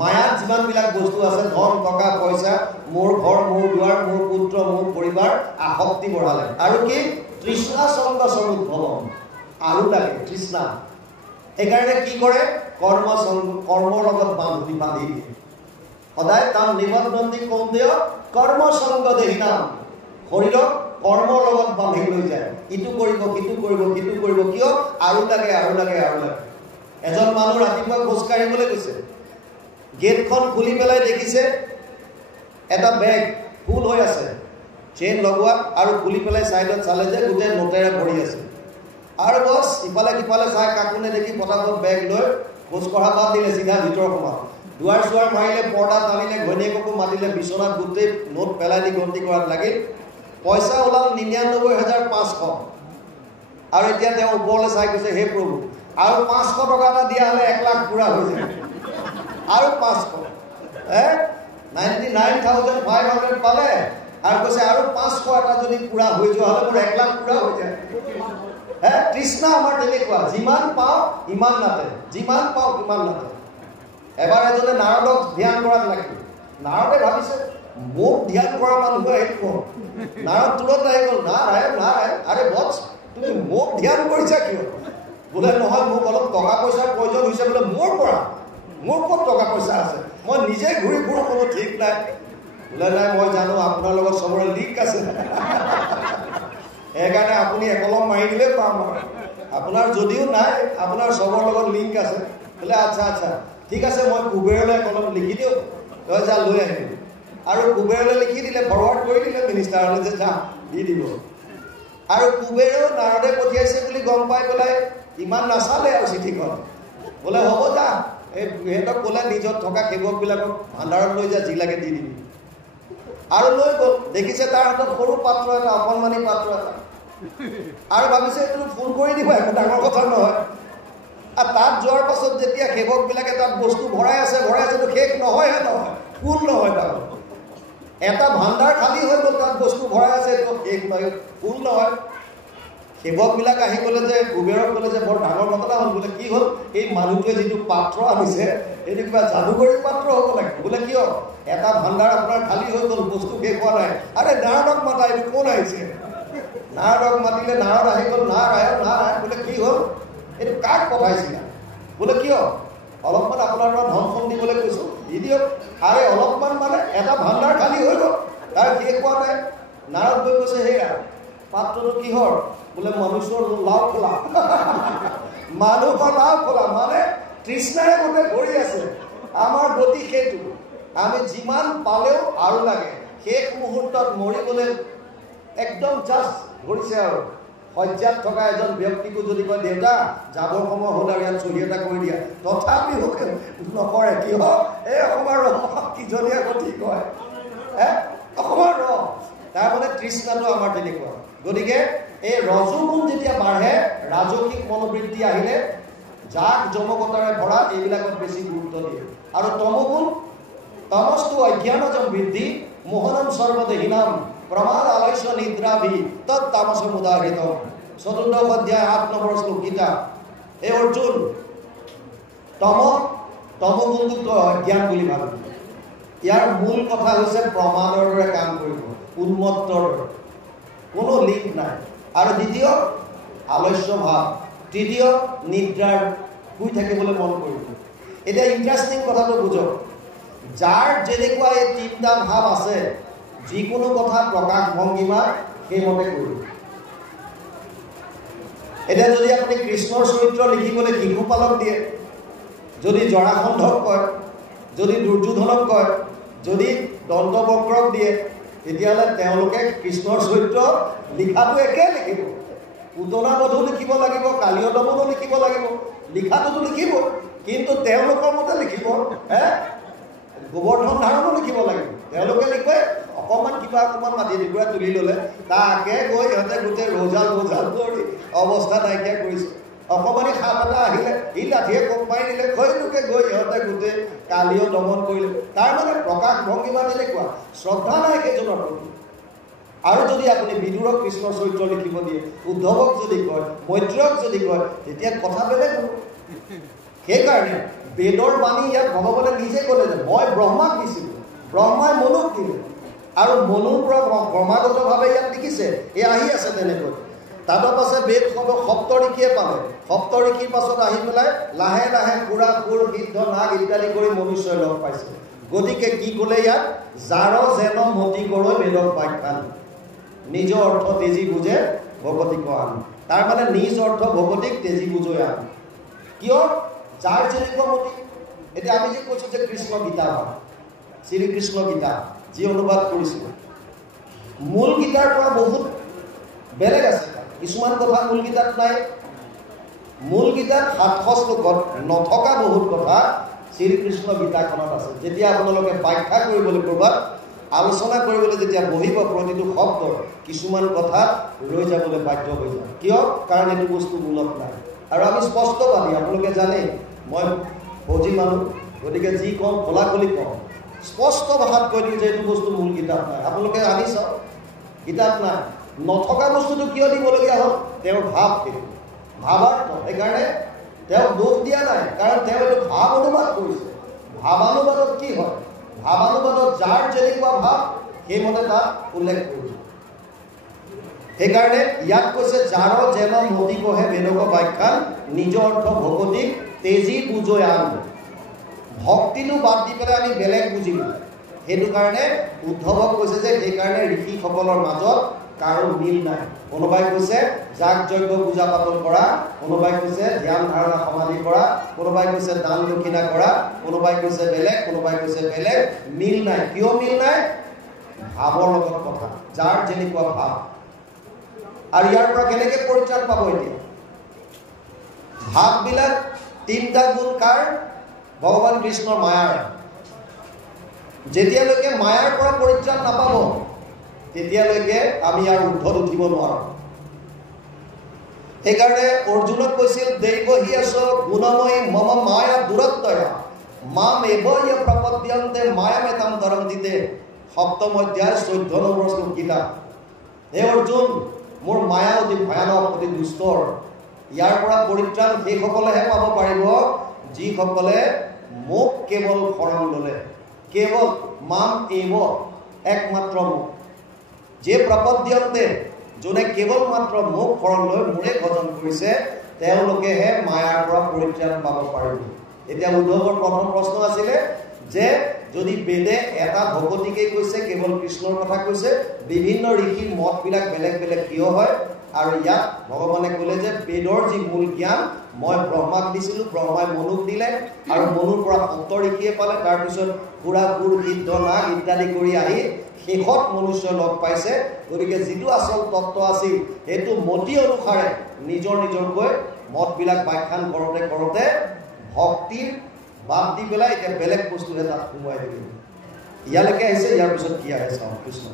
মায়াত যিমানবিলাক বস্তু আছে ধন টকা পইচা মোৰ ঘৰ মোৰ দুৱাৰ মোৰ পুত্ৰ মোৰ পৰিবাৰ আসক্তি বঢ়ালে আৰু কি তৃষ্ণা সংগ সমুদ্ভৱম আৰু লাগে তৃষ্ণা সেইকাৰণে কি কৰে কৰ্মৰ লগত বান্ধি দিয়ে সদায় তাৰ নিবদ্ধন্তি কৌন্তেয় কৰ্ম সংগ দেহিনাম শৰীৰক কৰ্মৰ লগত বান্ধি লৈ যায় ইটো কৰিব সিটো কৰিব কিয় আৰু লাগে এজন মানুহ ৰাতিপুৱা খোজ কাঢ়িবলৈ গৈছে গেটখন খুলি পেলাই দেখিছে এটা বেগ ফুল হৈ আছে চেইন লগোৱা আৰু খুলি পেলাই সাইডত চালে যে গোটেই নোটেৰে ভৰি আছে আৰু বস ইফালে কিফালে চাই কাকুনে দেখি পটাপট বেগ লৈ খোজ কঢ়া বাদ দিলে চিধা ভিতৰ সোমাল দুৱাৰ চুৱাৰ মাৰিলে পৰ্দা টানিলে ঘৈণীয়েককো মাতিলে বিচনাত গোটেই নোট পেলাই দি গন্তি কৰাত লাগিল পইচা ওলাল 99,500 আৰু এতিয়া তেওঁ ওপৰলৈ চাই কৈছে হে প্ৰভু আৰু 500 টকা এটা দিয়া হলে 1 লাখ পুৰা হৈ যায় আৰু 500 99,500 পালে আৰু কৈছে আৰু 500 এটা যদি পুৰা হৈ যোৱা হলে মোৰ 1 লাখ পুৰা হৈ যায় তৃষ্ণা আমাৰ তেনেকুৱা যিমান পাওঁ ইমান নাতে যিমান পাওঁ ইমান নাতে এবাৰ এজনে নাৰদক ধ্যান কৰাত লাগিল নাৰদে ভাবিছে মোক ধ্যান কৰা মানুহ আহিব নাৰদ তুলত আহি গ'ল নাৰায়ণ আৰে বছ তুমি মোক ধ্যান কৰিছা কিয় বোলে নহয় মোক অলপ টকা পইচাৰ প্ৰয়োজন হৈছে বোলে মোৰ ক'ত টকা পইচা আছে মই নিজে ঘূৰি ফুৰো কোনো ঠিক নাই বোলে নাই মই জানো আপোনাৰ লগত চবৰে লিংক আছে সেইকাৰণে আপুনি একলম মাৰি দিলে পাম আপোনাৰ যদিও নাই আপোনাৰ চবৰ লগত লিংক আছে বোলে আচ্ছা আচ্ছা ঠিক আছে মই কুবেৰলৈ কলম লিখি দিওঁ তই যা লৈ আহিবি আৰু কুবেৰলৈ লিখি দিলে ফৰৱাৰ্ড কৰি দিলে মিনিষ্টাৰলৈ যে যা দি দিব আৰু কুবেৰেও নাৰদে পঠিয়াইছে বুলি গম পাই পেলাই ইমান নাচালে আৰু চিঠিখন বোলে হ'ব যা এই সিহঁতক ক'লে নিজৰ থকা সেৱকবিলাকক ভাণ্ডাৰত লৈ যা যি লাগে দি দিবি আৰু লৈ গ'ল দেখিছে তাৰ হাতত সৰু পাত্ৰ এটা অকণমানি পাত্ৰ এটা আৰু ভাবিছে এইটো ফোন কৰি দিব একো ডাঙৰ কথা নহয় আৰু তাত যোৱাৰ পাছত যেতিয়া সেৱকবিলাকে তাত বস্তু ভৰাই আছে তো শেষ নহয়হে নহয় ফুল নহয় তাৰ এটা ভাণ্ডাৰ খালী হৈ গ'ল তাত বস্তু ভৰাই আছে এইটো শেষ নহয় ফুল নহয় সেৱকবিলাক আহি ক'লে যে কুবেৰক ক'লে যে বৰ ডাঙৰ ঘটনা হ'ল বোলে কি হ'ল এই মানুহটোৱে যিটো পাত্ৰ আনিছে এইটো কিবা যাদুকৰী পাত্ৰ হ'ব লাগে বোলে কিয় এটা ভাণ্ডাৰ আপোনাৰ খালী হৈ গ'ল বস্তু শেষ হোৱা নাই আৰে নাৰদক মাতা এইটো কোন আহিছে নাৰদক মাতিলে নাৰদ আহি গ'ল নাৰায়ণ বোলে কি হ'ল এইটো কাক পঠাইছিলা বোলে কিয় অলপমান আপোনাৰ পৰা ধন সম দিবলৈ কৈছোঁ দি দিয়ক আৰে অলপমান মানে এটা ভাণ্ডাৰ খালী হৈ গ'ল তাৰ শেষ হোৱা নাই নাৰদ গৈ কৈছে সেয়া পাত্ৰটো কিহৰ বোলে মনুষ্যৰ লাভ খোলা মানুহৰ লাভ খোলা মানে তৃষ্ণাৰে গোটেই ভৰি আছে আমাৰ গতি সেইটো আমি যিমান পালেও আৰু লাগে শেষ মুহূৰ্তত মৰিবলৈ একদম জাষ্ট ধৰিছে আৰু শয্যাত থকা এজন ব্যক্তিকো যদি কয় দেউতা যাবৰ সময় হ'ল আৰু ইয়াত চহী এটা কৰি দিয়া তথাপিও নকৰে কিয় এই অকণমান কিজনীয়া গতি কয় অকণমান তাৰমানে তৃষ্ণাটো আমাৰ তেনেকুৱা গতিকে এই ৰজোগুণ যেতিয়া বাঢ়ে ৰাজসিক মনোবৃত্তি আহিলে জাক জমকতাৰে ভৰা এইবিলাকত বেছি গুৰুত্ব দিয়ে আৰু তমগুণ তমস্তু অজ্ঞানজম বৃদ্ধি মোহনম সৰ্বদেহিনাম প্ৰমাদ আলস্য নিদ্ৰাভি তৎ তামসম উদাহৃতম ৪ৰ্থ অধ্যায় ৮ নম্বৰ শ্লোক গীতা এই অৰ্জুন তমগুণটোক অজ্ঞান বুলি ভাবে ইয়াৰ মূল কথা হৈছে প্ৰমাদৰ দৰে কাম কৰিব উন্মত্তৰ দৰে কোনো লিংক নাই আৰু দ্বিতীয় আলস্য ভাৱ তৃতীয় নিদ্ৰাৰ শুই থাকিবলৈ মন কৰিব এতিয়া ইণ্টাৰেষ্টিং কথাটো বুজক যাৰ যেনেকুৱা এই তিনিটা ভাৱ আছে যিকোনো কথা প্ৰকাশ ভংগিমা সেইমতে কৰিব এতিয়া যদি আপুনি কৃষ্ণৰ চৰিত্ৰ লিখিবলৈ শিশুপালক দিয়ে যদি জৰাসন্ধক কয় যদি দুৰ্যোধনক কয় যদি দন্তবক্ৰক দিয়ে তেতিয়াহ'লে তেওঁলোকে কৃষ্ণৰ চৰিত্ৰ লিখাটো একে লিখিব পুতনা বধূ লিখিব লাগিব কালীয় দমনো লিখিব লাগিব লিখাটোতো লিখিব কিন্তু তেওঁলোকৰ মতে লিখিব গোবৰ্ধন ধাৰণো লিখিব লাগিব তেওঁলোকে লিখে অকণমান কিবা অকণমান মাটি টুকুৰা তুলি ল'লে তাকে গৈ সিহঁতে গোটেই ৰজাল কৰি অৱস্থা নাইকিয়া কৰিছে অকণমানি সাপ এটা আহিলে ই লাঠিয়ে কোপ মাৰি দিলে খৈটোকে গৈ সিহঁতে গোটেই কালীয় দমন কৰিলে তাৰমানে প্ৰকাশ ভংগিমা তেনেকুৱা শ্ৰদ্ধা নাই সেইজনৰ প্ৰতি আৰু যদি আপুনি বিদুৰক কৃষ্ণৰ চৰিত্ৰ লিখিব দিয়ে উদ্ধৱক যদি কয় মৈত্ৰক যদি কয় তেতিয়া কথা বেলেগ হ'ব সেইকাৰণে বেদৰ বাণী ইয়াত ভগৱানে নিজে ক'লে যে মই ব্ৰহ্মাক দিছিলোঁ ব্ৰহ্মাই মনুক দিলে আৰু মনুৰ পৰা ক্ৰমাগতভাৱে ইয়াত লিখিছে এই আহি আছে তেনেকৈ তাত পাছে বেদ সপ্তঋষিয়ে পালে সপ্তঋষিৰ পাছত আহি পেলাই লাহে লাহে সুৰা সুৰ সিদ্ধ নাগ ইত্যাদি কৰি মনুষ্যই লগ পাইছে গতিকে কি ক'লে ইয়াত যাৰ যেন মতি কৰৈ বেদক ব্যাখ্যান নিজ অৰ্থ তেজী বুজে ভগৱতীক আন তাৰমানে নিজ অৰ্থ ভগৱতীক তেজী বুজৈ আন কিয় যাৰ যেনেকুৱা মতি এতিয়া আমি যে কৈছোঁ যে কৃষ্ণ গীতা হয় শ্ৰীকৃষ্ণ গীতা যি অনুবাদ কৰিছিল মূল গীতাৰ পৰা বহুত বেলেগ আছে কিছুমান কথা মূল গীতাত নাই মূল গীতাত ৭০০ শ্লোকত নথকা বহুত কথা শ্ৰীকৃষ্ণ গীতাখনত আছে যেতিয়া আপোনালোকে ব্যাখ্যা কৰিবলৈ ক'ৰবাত আলোচনা কৰিবলৈ যেতিয়া বহিব প্ৰতিটো শব্দ কিছুমান কথা ৰৈ যাবলৈ বাধ্য হৈ যায় কিয় কাৰণ এইটো বস্তু মূলত নাই আৰু আমি স্পষ্টবাদী আপোনালোকে জানে মই ফৌজি মানুহ গতিকে যি কওঁ খোলাখুলি কওঁ স্পষ্ট ভাষাত কৈ দিওঁ যে এইটো বস্তু মূল কিতাপ নাই আপোনালোকে আনি চাওক কিতাপ নাই নথকা বস্তুটো কিয় দিবলগীয়া হ'ল তেওঁৰ ভাৱ সেইটো ভাৱাৰ্থ সেইকাৰণে তেওঁক দোষ দিয়া নাই কাৰণ তেওঁ এইটো ভাৱ অনুবাদ কৰিছে ভাৱানুবাদত কি হয় ভাৱানুবাদত যাৰ যেনেকুৱা ভাৱ সেইমতে তাত উল্লেখ কৰিছে সেইকাৰণে ইয়াত কৈছে যাৰ যেন মতি কহে বেদক ব্যাখ্যান নিজ অৰ্থ ভগৱতীক তেজী বুজৈ আন ভক্তিটো বাদ দি পেলাই আমি বেলেগ বুজিলোঁ সেইটো কাৰণে উদ্ধৱক কৈছে যে সেইকাৰণে ঋষিসকলৰ মাজত কাৰো মিল নাই কোনোবাই কৈছে যাগ যজ্ঞ পূজা পাতল কৰা কোনোবাই কৈছে ধ্যান ধাৰণা সমাধি কৰা কোনোবাই কৈছে দান দক্ষিণা কৰা কোনোবাই কৈছে বেলেগ মিল নাই কিয় মিল নাই ভাৱৰ লগত কথা যাৰ যেনেকুৱা ভাৱ আৰু ইয়াৰ পৰা কেনেকৈ পৰিত্ৰাণ পাব এতিয়া ভাৱবিলাক তিনিটা গুণ কাৰ ভগৱান কৃষ্ণৰ মায়াৰ যেতিয়ালৈকে মায়াৰ পৰা পৰিত্ৰাণ নাপাব তেতিয়ালৈকে আমি ইয়াৰ ঊৰ্ধত উঠিব নোৱাৰোঁ সেইকাৰণে অৰ্জুনক কৈছিল দৈৱহী আছ গুণময়ী মম মায়া দূৰত্বয়া মাম এব ইয় প্ৰপদ্যন্তে মায়ামেতাম দৰন্দিতে সপ্তম অধ্যায় 14 নম্বৰ শ্লোক গীতা হে অৰ্জুন মোৰ মায়া অতি ভয়ানক অতি দুষ্টৰ ইয়াৰ পৰা পৰিত্ৰাণ সেইসকলেহে পাব পাৰিব যিসকলে মোক কেৱল শৰণ ল'লে কেৱল মাম এব একমাত্ৰ মোক যে প্ৰপদ্যন্তে যোনে কেৱল মাত্ৰ মোক শৰণ লৈ মোৰে ভজন কৰিছে তেওঁলোকেহে মায়াৰ পৰা পৰিত্ৰাণ পাব পাৰিব এতিয়া উদ্ধৱৰ প্ৰথম প্ৰশ্ন আছিলে যে যদি বেদে এটা ভগতিকেই কৈছে কেৱল কৃষ্ণৰ কথা কৈছে বিভিন্ন ঋষিৰ মতবিলাক বেলেগ বেলেগ কিয় হয় আৰু ইয়াত ভগৱানে ক'লে যে বেদৰ যি মূল জ্ঞান মই ব্ৰহ্মাক দিছিলোঁ ব্ৰহ্মাই মনুক দিলে আৰু মনুৰ পৰা সপ্ত ঋষিয়ে পালে তাৰপিছত পুৰা গুৰ সিদ্ধ নাগ ইত্যাদি কৰি আহি শেষত মনুষ্য লগ পাইছে গতিকে যিটো আচল তত্ত্ব আছিল সেইটো মতি অনুসাৰে নিজৰকৈ মতবিলাক ব্যাখ্যান কৰোঁতে ভক্তিৰ বাদ দি পেলাই এতিয়া বেলেগ বস্তু এটা সোমোৱাই দিলে ইয়ালৈকে আহিছে ইয়াৰ পিছত কি আহে চাওঁ কৃষ্ণ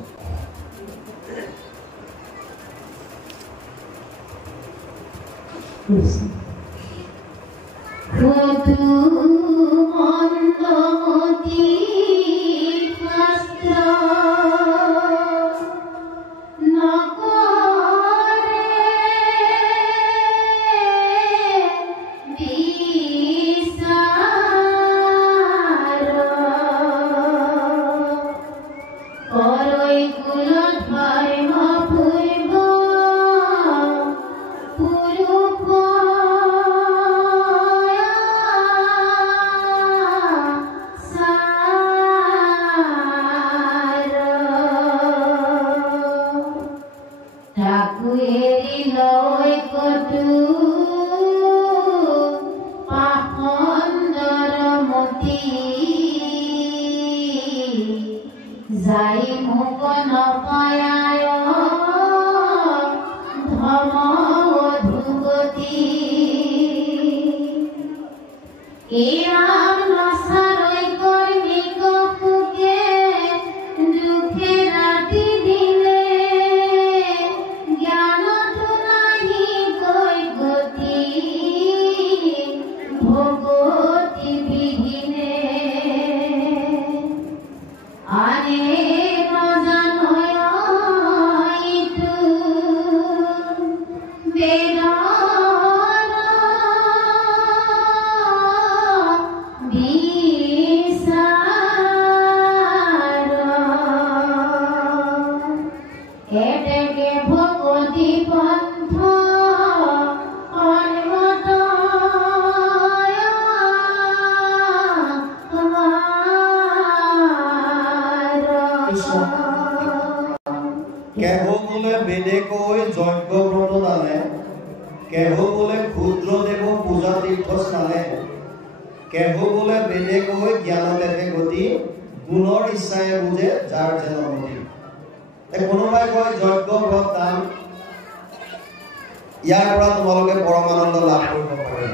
ইয়াৰ পৰা তোমালোকে পৰমানন্দ লাভ কৰিব পাৰে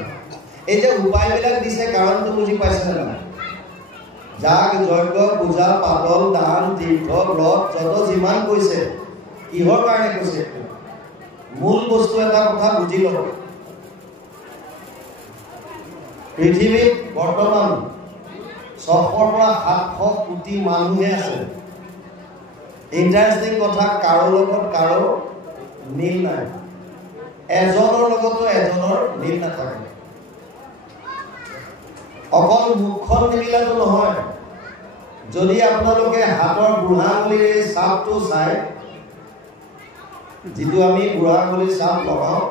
এই যে উপায়বিলাক দিছে কাৰণটো বুজি পাইছে না যাগ যজ্ঞ পূজা পাতল দান তীৰ্থ ব্ৰত যত যিমান কৈছে কিহৰ কাৰণে কৈছে মূল বস্তু এটা কথা বুজি লওক পৃথিৱীত বৰ্তমান 600 পৰা 700 কোটি মানুহে আছে ইণ্টাৰেষ্টিং কথা কাৰো লগত কাৰো মিল নাই এজনৰ লগতো এজনৰ মিল নাথাকে অকল মুখখন নিমিলাটো নহয় যদি আপোনালোকে হাতৰ বুঢ়া আঙুলিৰ ছাপটো চাই যিটো আমি বুঢ়া আঙুলিৰ ছাপ লগাওঁ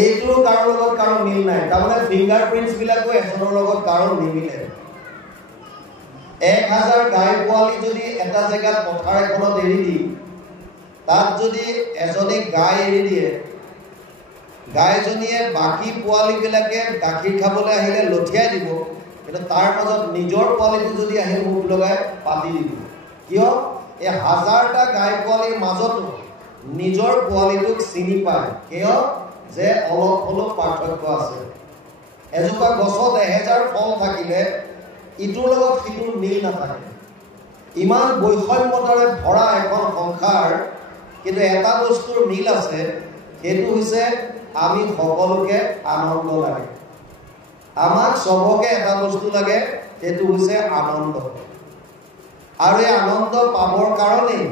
এইটোৰো কাৰো লগত কাৰো মিল নাই তাৰমানে ফিংগাৰ প্ৰিণ্টছবিলাকো এজনৰ লগত কাৰো নিমিলে 1000 গাই পোৱালি যদি এটা জেগাত পথাৰ এখনত এৰি দি তাত যদি এজনী গাই এৰি দিয়ে, গাইজনীয়ে বাকী পোৱালীবিলাকে গাখীৰ খাবলৈ আহিলে লঠিয়াই দিব, কিন্তু তাৰ মাজত নিজৰ পোৱালীটো যদি আহি মুখ লগাই পাতি দিব। কিয়? এই হাজাৰটা গাই পোৱালীৰ মাজতো নিজৰ পোৱালীটোক চিনি পায়। কিয়? যে অলপ অলপ পাৰ্থক্য আছে। এজোপা গছত 1000 ফল থাকিলে ইটোৰ লগত সিটোৰ মিল নাথাকে। ইমান বৈষম্যতাৰে ভৰা এখন সংসাৰ, কিন্তু এটা বস্তুৰ মিল আছে, সেইটো হৈছে আমি সকলোকে আনন্দ লাগে। আমাক চবকে এটা বস্তু লাগে, সেইটো হৈছে আনন্দ। আৰু এই আনন্দ পাবৰ কাৰণেই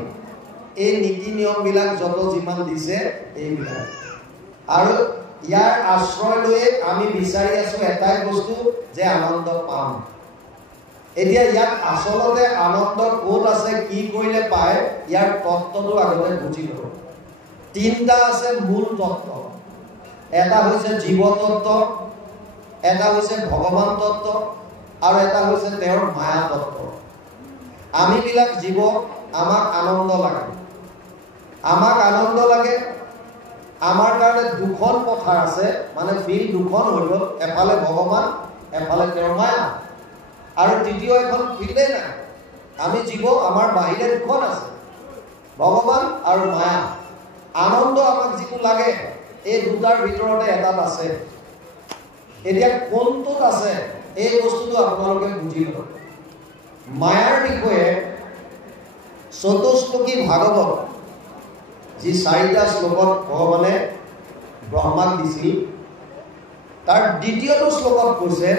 এই নীতি নিয়মবিলাক যত যিমান দিছে এইবিলাক। আৰু ইয়াৰ আশ্ৰয় লৈয়ে আমি বিচাৰি আছো এটাই বস্তু, যে আনন্দ পাম। এতিয়া ইয়াত আচলতে আনন্দ ক'ত আছে, কি কৰিলে পায়, ইয়াৰ তত্ত্বটো আগতে বুজি লওঁ। 3টা আছে মূল তত্ত্ব। এটা হৈছে জীৱ তত্ত্ব, এটা হৈছে ভগৱান তত্ত্ব, আৰু এটা হৈছে তেওঁৰ মায়া তত্ত্ব। আমিবিলাক জীৱ, আমাক আনন্দ লাগে। আমাক আনন্দ লাগে, আমাৰ কাৰণে দুখন পথাৰ আছে, মানে ফিল্ড দুখন হৈ গ'ল, এফালে ভগৱান, এফালে তেওঁৰ মায়া। আৰু তৃতীয় এখন ফিল্ডেই নাই। আমি জীৱ, আমাৰ বাহিৰে দুখন আছে, ভগৱান আৰু মায়া। আনন্দ আমাক যিটো লাগে, এই দুটাৰ ভিতৰতে এটাত আছে। এতিয়া কোনটোত আছে এই বস্তুটো আপোনালোকে বুজি লওক। মায়াৰ বিষয়ে চতুশ্লোকী ভাগৱত, যি 4টা শ্লোকত ভগৱানে ব্ৰহ্মাক দিছিল, তাৰ 2য়টো শ্লোকত কৈছে,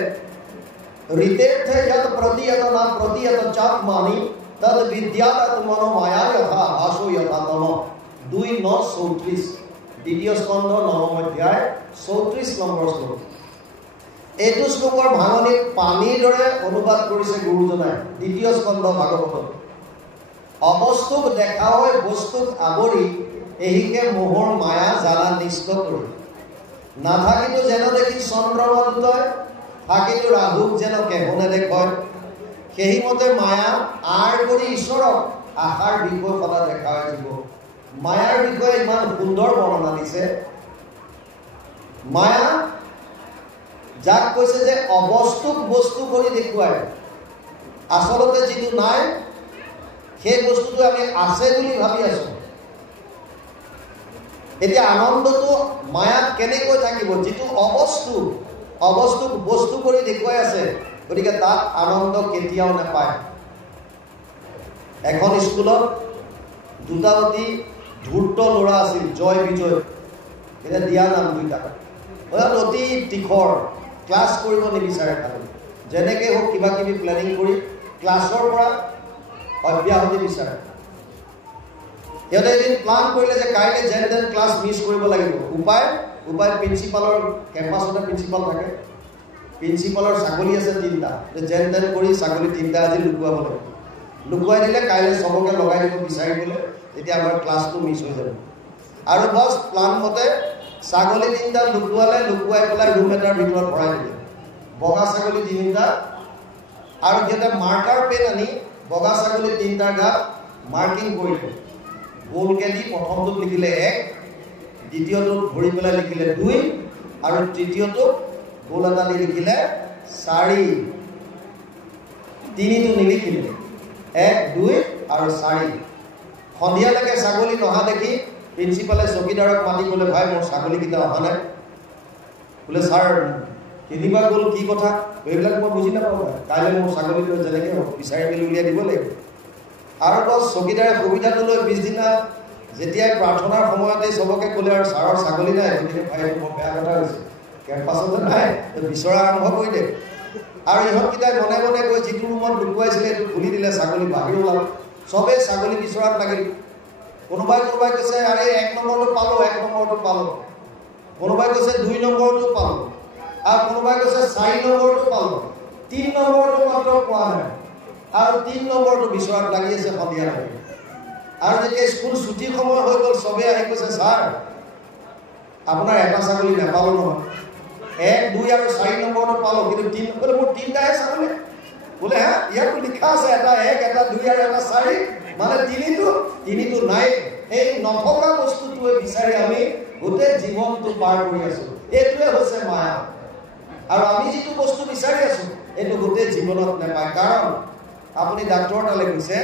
ঋতেৰ্থে যত প্ৰতীয়ত না প্ৰতীয়ত চাত্মানি তদ বিদ্যাত মনো মায়া যথা ভাসো যথা তম। 2:9-34, 2য় স্কন্ধ 9ম অধ্যায় 34 নম্বৰ শ্লোক। এইটো শ্লোকৰ ভাঙনিত পানীৰ দৰে অনুবাদ কৰিছে গুৰুজনাই 2য় স্কন্ধ ভাগৱতত। অবস্তুক দেখা হৈ বস্তুক আৱৰি এহিকে মোহৰ মায়া জানা নিষ্ঠ কৰি। নাথাকিতো যেন দেখি চন্দ্ৰমা দুটয়, থাকিতো ৰাহুক যেন কেহনে দেখয়। সেইমতে মায়া আৰ কৰি ঈশ্বৰক আশাৰ বিষয় সদা দেখাই দিব। মায়াৰ বিষয়ে ইমান সুন্দৰ বৰ্ণনা দিছে। মায়া যাক কৈছে যে অবস্তুক বস্তু কৰি দেখুৱায়, আচলতে যিটো নাই সেই বস্তুটো আমি আছে বুলি ভাবি আছো। এতিয়া আনন্দটো মায়াত কেনেকৈ থাকিব? যিটো অবস্তুক বস্তু কৰি দেখুৱাই আছে, গতিকে তাত আনন্দ কেতিয়াও নাপায়। এখন স্কুলত 2টা অতি ধূৰ্ত ল'ৰা আছিল, জয় বিজয়, এতিয়া দিয়া নাম 2টা। অতি তীখৰ, ক্লাছ কৰিব নিবিচাৰে। খালি যেনেকৈ হওক কিবা কিবি প্লেনিং কৰি ক্লাছৰ পৰা অব্যাহতি বিচাৰে। সিহঁতে এদিন প্লান কৰিলে যে কাইলৈ যেন তেন ক্লাছ মিছ কৰিব লাগিব। উপায় প্ৰিন্সিপালৰ কেম্পাছতে প্ৰিন্সিপাল থাকে, প্ৰিন্সিপালৰ ছাগলী আছে 3টা, যেন তেন কৰি ছাগলী 3টা আজি লুকুৱাব লাগিব। লুকুৱাই দিলে কাইলৈ চবকে লগাই দিব বিচাৰিবলৈ, তেতিয়া আমাৰ ক্লাছটো মিছ হৈ যাব। আৰু বছ প্লান মতে ছাগলী 3টা লুকুৱাই পেলাই ৰুম এটাৰ ভিতৰত ভৰাই দিলে। বগা ছাগলী 3টা, আৰু সিহঁতে মাৰ্কাৰ পেন আনি বগা ছাগলী 3টাৰ গাত মাৰ্কিং কৰিলে। গোলকে দি প্ৰথমটোত লিখিলে 1, দ্বিতীয়টোত ভৰি পেলাই লিখিলে 2, আৰু তৃতীয়টোত গোল এটা দি লিখিলে 4। 3টো নিলিখিলে, 1, 2 আৰু 4। সন্ধিয়ালৈকে ছাগলী নহা দেখি প্ৰিন্সিপালে চকীদাৰক মাতি ক'লে, ভাই মোৰ ছাগলীকেইটা অহা নাই। বোলে ছাৰ কেনিবা গ'ল, কি কথা? এইবিলাক মই বুজি নাপাওঁ, কাইলৈ মোৰ ছাগলীটো যেনেকৈ বিচাৰি মেলি উলিয়াই দিব লাগিব। আৰু বছ চকীদাৰে সুবিধাটো লৈ পিছদিনা যেতিয়াই প্ৰাৰ্থনাৰ সময়তে চবকে ক'লে, আৰু ছাৰৰ ছাগলী নাই, গতিকে ভাই মোৰ বেয়া কথা হৈছে, কেম্পাছতে নাই, বিচৰা আৰম্ভ কৰি দে। আৰু ইহঁতকেইটাই মনে মনে গৈ যিটো ৰুমত লুকুৱাইছিলে সেইটো খুলি দিলে, ছাগলী বাহিৰ ওলাল। চবেই ছাগলী বিচৰাত লাগিল। কোনোবাই কৈছে আৰে 1 নম্বৰটো পালোঁ, 1 নম্বৰটো পালোঁ। কোনোবাই কৈছে 2 নম্বৰটো পালোঁ, আৰু কোনোবাই কৈছে 4 নম্বৰটো পালোঁ, 3 নম্বৰটো মাত্ৰ পোৱা নাই। আৰু 3 নম্বৰটো বিচৰাত লাগি আছে সন্ধিয়া লাগি। আৰু যেতিয়া স্কুল ছুটিৰ সময় হৈ গ'ল, চবেই আহি কৈছে, ছাৰ আপোনাৰ এটা ছাগলী নাপালোঁ নহয়, 1, 2 আৰু 4 নম্বৰটো পালোঁ, কিন্তু 3 বোলে মোৰ 3টাহে ছাগলী। বোলে হা, ইয়াতো লিখা আছে এটা 1, এটা 2 আৰু এটা 4, মানে 3টো নাই। এই নথকা বস্তুটোৱে বিচাৰি আমি গোটেই জীৱনটো পাৰ কৰি আছো এইটোৱে হৈছে মায়া আৰু আমি যিটো বস্তু বিচাৰি আছো এইটো গোটেই জীৱনত নাপায় কাৰণ আপুনি ডাক্তৰৰ তালৈ গৈছে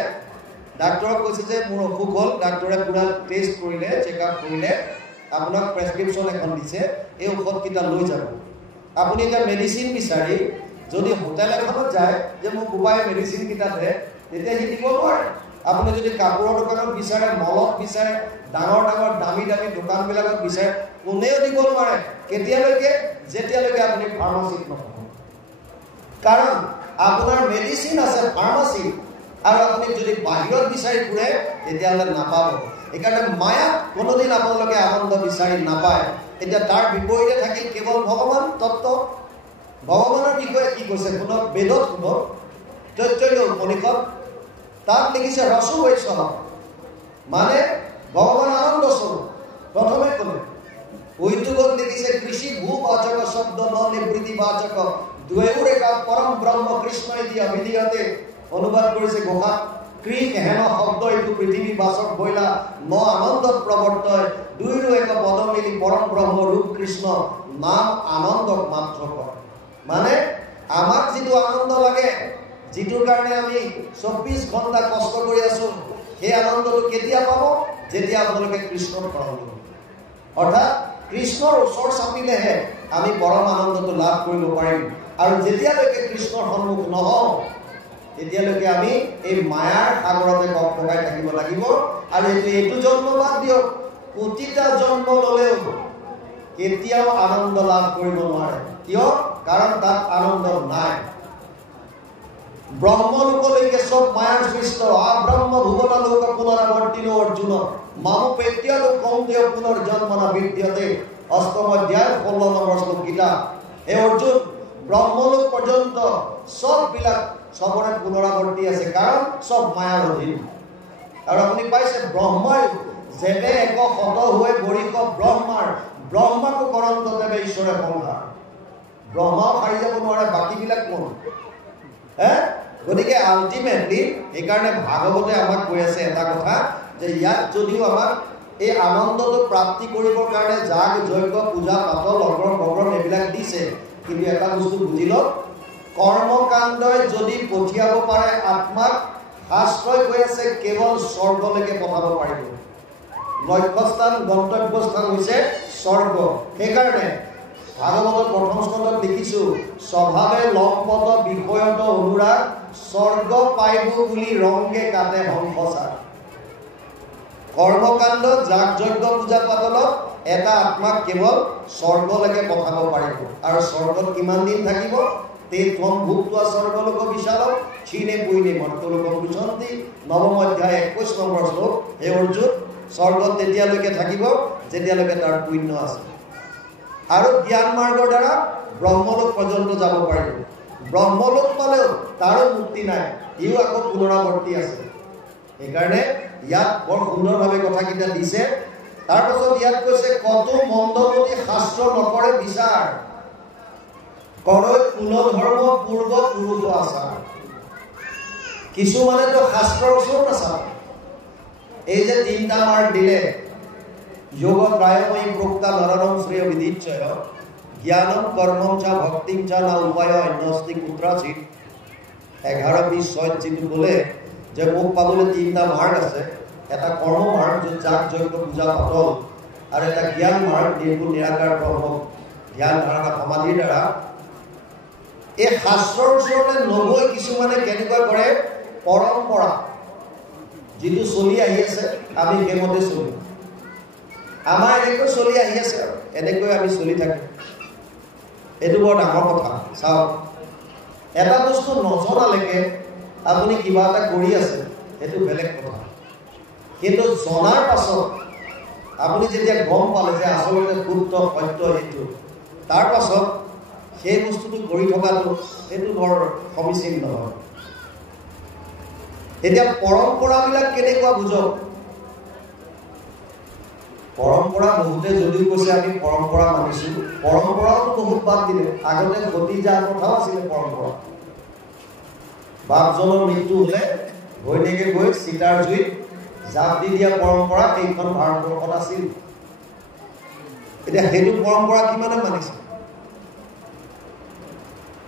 ডাক্তৰক কৈছে যে মোৰ অসুখ হ'ল ডাক্তৰে পুৰা টেষ্ট কৰিলে চেকআপ কৰিলে আপোনাক প্ৰেছক্ৰিপশ্যন এখন দিছে এই ঔষধকেইটা লৈ যাব আপুনি এটা মেডিচিন বিচাৰি যদি হোটেল এখনত যায় যে মোক উপায় মেডিচিন কেইটা দে তেতিয়া সি দিব নোৱাৰে আপুনি যদি কাপোৰৰ দোকানত বিচাৰে মলত বিচাৰে ডাঙৰ ডাঙৰ দামী দামী দোকানবিলাকত বিচাৰে কোনেও দিব নোৱাৰে কেতিয়ালৈকে যেতিয়ালৈকে আপুনি ফাৰ্মাচীত নহ'ব কাৰণ আপোনাৰ মেডিচিন আছে ফাৰ্মাচী আৰু আপুনি যদি বাহিৰত বিচাৰি ফুৰে তেতিয়াহ'লে নাপাব এইকাৰণে মায়াত কোনোদিন আপোনালোকে আনন্দ বিচাৰি নাপায় এতিয়া তাৰ বিপৰীতে থাকিল কেৱল ভগৱান তত্ত্ব ভগৱানৰ বিষয়ে কি কৈছে শুনক বেদত শুনক তৈত্তৰীয় উপনিষদ তাত লিখিছে ৰসো বৈষ্ণৱ মানে ভগৱান আনন্দ স্বৰূপ প্ৰথমে ক'লে উদ্যোগত লিখিছে কৃষি ভূবাচক শব্দ ন নিবৃত্তিবাচক দুয়োৰ একা পৰম ব্ৰহ্ম কৃষ্ণই দিয়া বিধিয়তে অনুবাদ কৰিছে গোসা কৃষ হেন শব্দ এইটো পৃথিৱী বাচক বইলা ন আনন্দত প্ৰৱৰ্তয় দুয়োৰো এক পদ মিলি পৰম ব্ৰহ্ম ৰূপ কৃষ্ণ নাম আনন্দক মাত্ৰ কয় মানে আমাক যিটো আনন্দ লাগে যিটোৰ কাৰণে আমি 24 ঘণ্টা কষ্ট কৰি আছো সেই আনন্দটো কেতিয়া পাব যেতিয়া আপোনালোকে কৃষ্ণৰ শৰণ ল'ব অৰ্থাৎ কৃষ্ণৰ ওচৰ চাপিলেহে আমি পৰম আনন্দটো লাভ কৰিব পাৰিম আৰু যেতিয়ালৈকে কৃষ্ণৰ সন্মুখ নহওঁ তেতিয়ালৈকে আমি এই মায়াৰ সাগৰতে ককাই থাকিব লাগিব আৰু এইটো জন্ম বাদ দিয়ক কোটিটা জন্ম ল'লেও কেতিয়াও আনন্দ লাভ কৰিব নোৱাৰে কিয় কাৰণ তাত আনন্দ নাই ব্ৰহ্মলোকলৈকে চব মায়াৰ সৃষ্ট ব্ৰহ্ম ভুৱন লোক পুনৰাৱৰ্তিত অৰ্জুন মামু পেত্যালো কৌন্তেয় পুনৰ্জন্মনা বিদ্যতে অষ্টম অধ্যায় 16 নম্বৰ শ্লোক গীতা হে অৰ্জুন ব্ৰহ্মলোক পৰ্যন্ত সববিলাক সবৰে পুনৰাৱৰ্তি আছে কাৰণ সব মায়াৰ অধীন আৰু আপুনি পাইছে ব্ৰহ্মই যেবে এক শত হৈ গৰিক ব্ৰহ্মাকো কৰন্ত দেৱে ঈশ্বৰে সংসাৰ ব্ৰহ্মাও সাৰি যাব নোৱাৰে বাকীবিলাক কোন গতিকে আল্টিমেটলি এইকাৰণে ভাগৱতে আমাক কৈ আছে এটা কথা যে ইয়াত যদিও আমাক এই আনন্দটো প্ৰাপ্তি কৰিবৰ কাৰণে যাগ যজ্ঞ পূজা পাতল অগ্ৰম বগ্ৰম এইবিলাক দিছে কিন্তু এটা বস্তু বুজি লওক কৰ্মকাণ্ডই যদি পঠিয়াব পাৰে আত্মাক শাস্ত্ৰই কৈ আছে কেৱল স্বৰ্গলৈকে পঠাব পাৰিব লক্ষ্যস্থান গন্তব্যস্থান হৈছে স্বৰ্গ সেইকাৰণে ভাগৱতৰ প্ৰথম স্কন্ধত লিখিছো স্বভাৱে লম্পত বিষয়ত অনুৰাগ স্বৰ্গ পাইব বুলি ৰংগে কাটে হংসচাৰ কৰ্মকাণ্ড যাগ যজ্ঞ পূজা পাতলত এটা আত্মাক কেৱল স্বৰ্গলৈকে পঠাব পাৰিব আৰু স্বৰ্গত কিমান দিন থাকিব তে ত্বম ভুক্ত্বা স্বৰ্গলোক বিশালক ক্ষীণে পুইনে মৰ্ত্যলোক পৃচ্ছন্তি নৱম অধ্যায় 21 নম্বৰ শ্লোক হে অৰ্জুন স্বৰ্গত তেতিয়ালৈকে থাকিব যেতিয়ালৈকে তাৰ পুণ্য আছে আৰু জ্ঞান মাৰ্গৰ দ্বাৰা ব্ৰহ্মলোক পৰ্যন্ত যাব পাৰিব ব্ৰহ্মলোক পালেও তাৰো মুক্তি নাই ইও আকৌ পুনৰাৱৰ্তি আছে সেইকাৰণে ইয়াত বৰ সুন্দৰভাৱে কথাকেইটা দিছে তাৰপাছত ইয়াত কৈছে কত মন্দমতি শাস্ত্ৰ নকৰে বিচাৰ কৰে কুল ধৰ্ম পূৰ্ব পুৰুষ আচাৰ কিছুমানেতো শাস্ত্ৰৰ ওচৰত নাচায় এই যে তিনিটা মাৰ্ক দিলে যোগ প্ৰায়ময়ী প্ৰোক্তা নৰনম শ্ৰেয় বিদিচ্ছয় জ্ঞানম কৰ্মম চা ভক্তিম চা না উপায় অন্যস্তি কুত্ৰাচিত 11-20 যিটো ক'লে যে মোক পাবলৈ তিনিটা মাৰ্ক আছে এটা কৰ্ম মাৰ্ক য'ত যাগ যজ্ঞ পূজা পাতল আৰু এটা জ্ঞান মাৰ্ক নিৰ্গুণ নিৰাকাৰ ব্ৰহ্ম ধ্যান ধাৰণা সমাধিৰ দ্বাৰা এই শাস্ত্ৰৰ ওচৰতে নগৈ কিছুমানে কেনেকুৱা কৰে পৰম্পৰা যিটো চলি আহি আছে আমি সেইমতে চলিম আমাৰ এনেকৈ চলি আহি আছে আৰু এনেকৈ আমি চলি থাকিম এইটো বৰ ডাঙৰ কথা চাওক এটা বস্তু নজনালৈকে আপুনি কিবা এটা কৰি আছে সেইটো বেলেগ কথা কিন্তু জনাৰ পাছত আপুনি যেতিয়া গম পালে যে আচলতে শুদ্ধ সত্য সেইটো তাৰ পাছত সেই বস্তুটো কৰি থকাটো সেইটো বৰ সমীচীন নহয় এতিয়া পৰম্পৰাবিলাক কেনেকুৱা বুজক পৰম্পৰা বহুতে যদিও কৈছে আমি পৰম্পৰা মানিছো পৰম্পৰাটো বহুত বাদ দিলে আগতে ঘটি যোৱাৰ কথাও আছিলে পৰম্পৰা বাপজনৰ মৃত্যু হ'লে ঘৈণীয়েকে গৈ চিতাৰ জুইত জাপ দি দিয়া পৰম্পৰা এইখন ভাৰতবৰ্ষত আছিল। এতিয়া সেইটো পৰম্পৰা কিমানে মানিছে?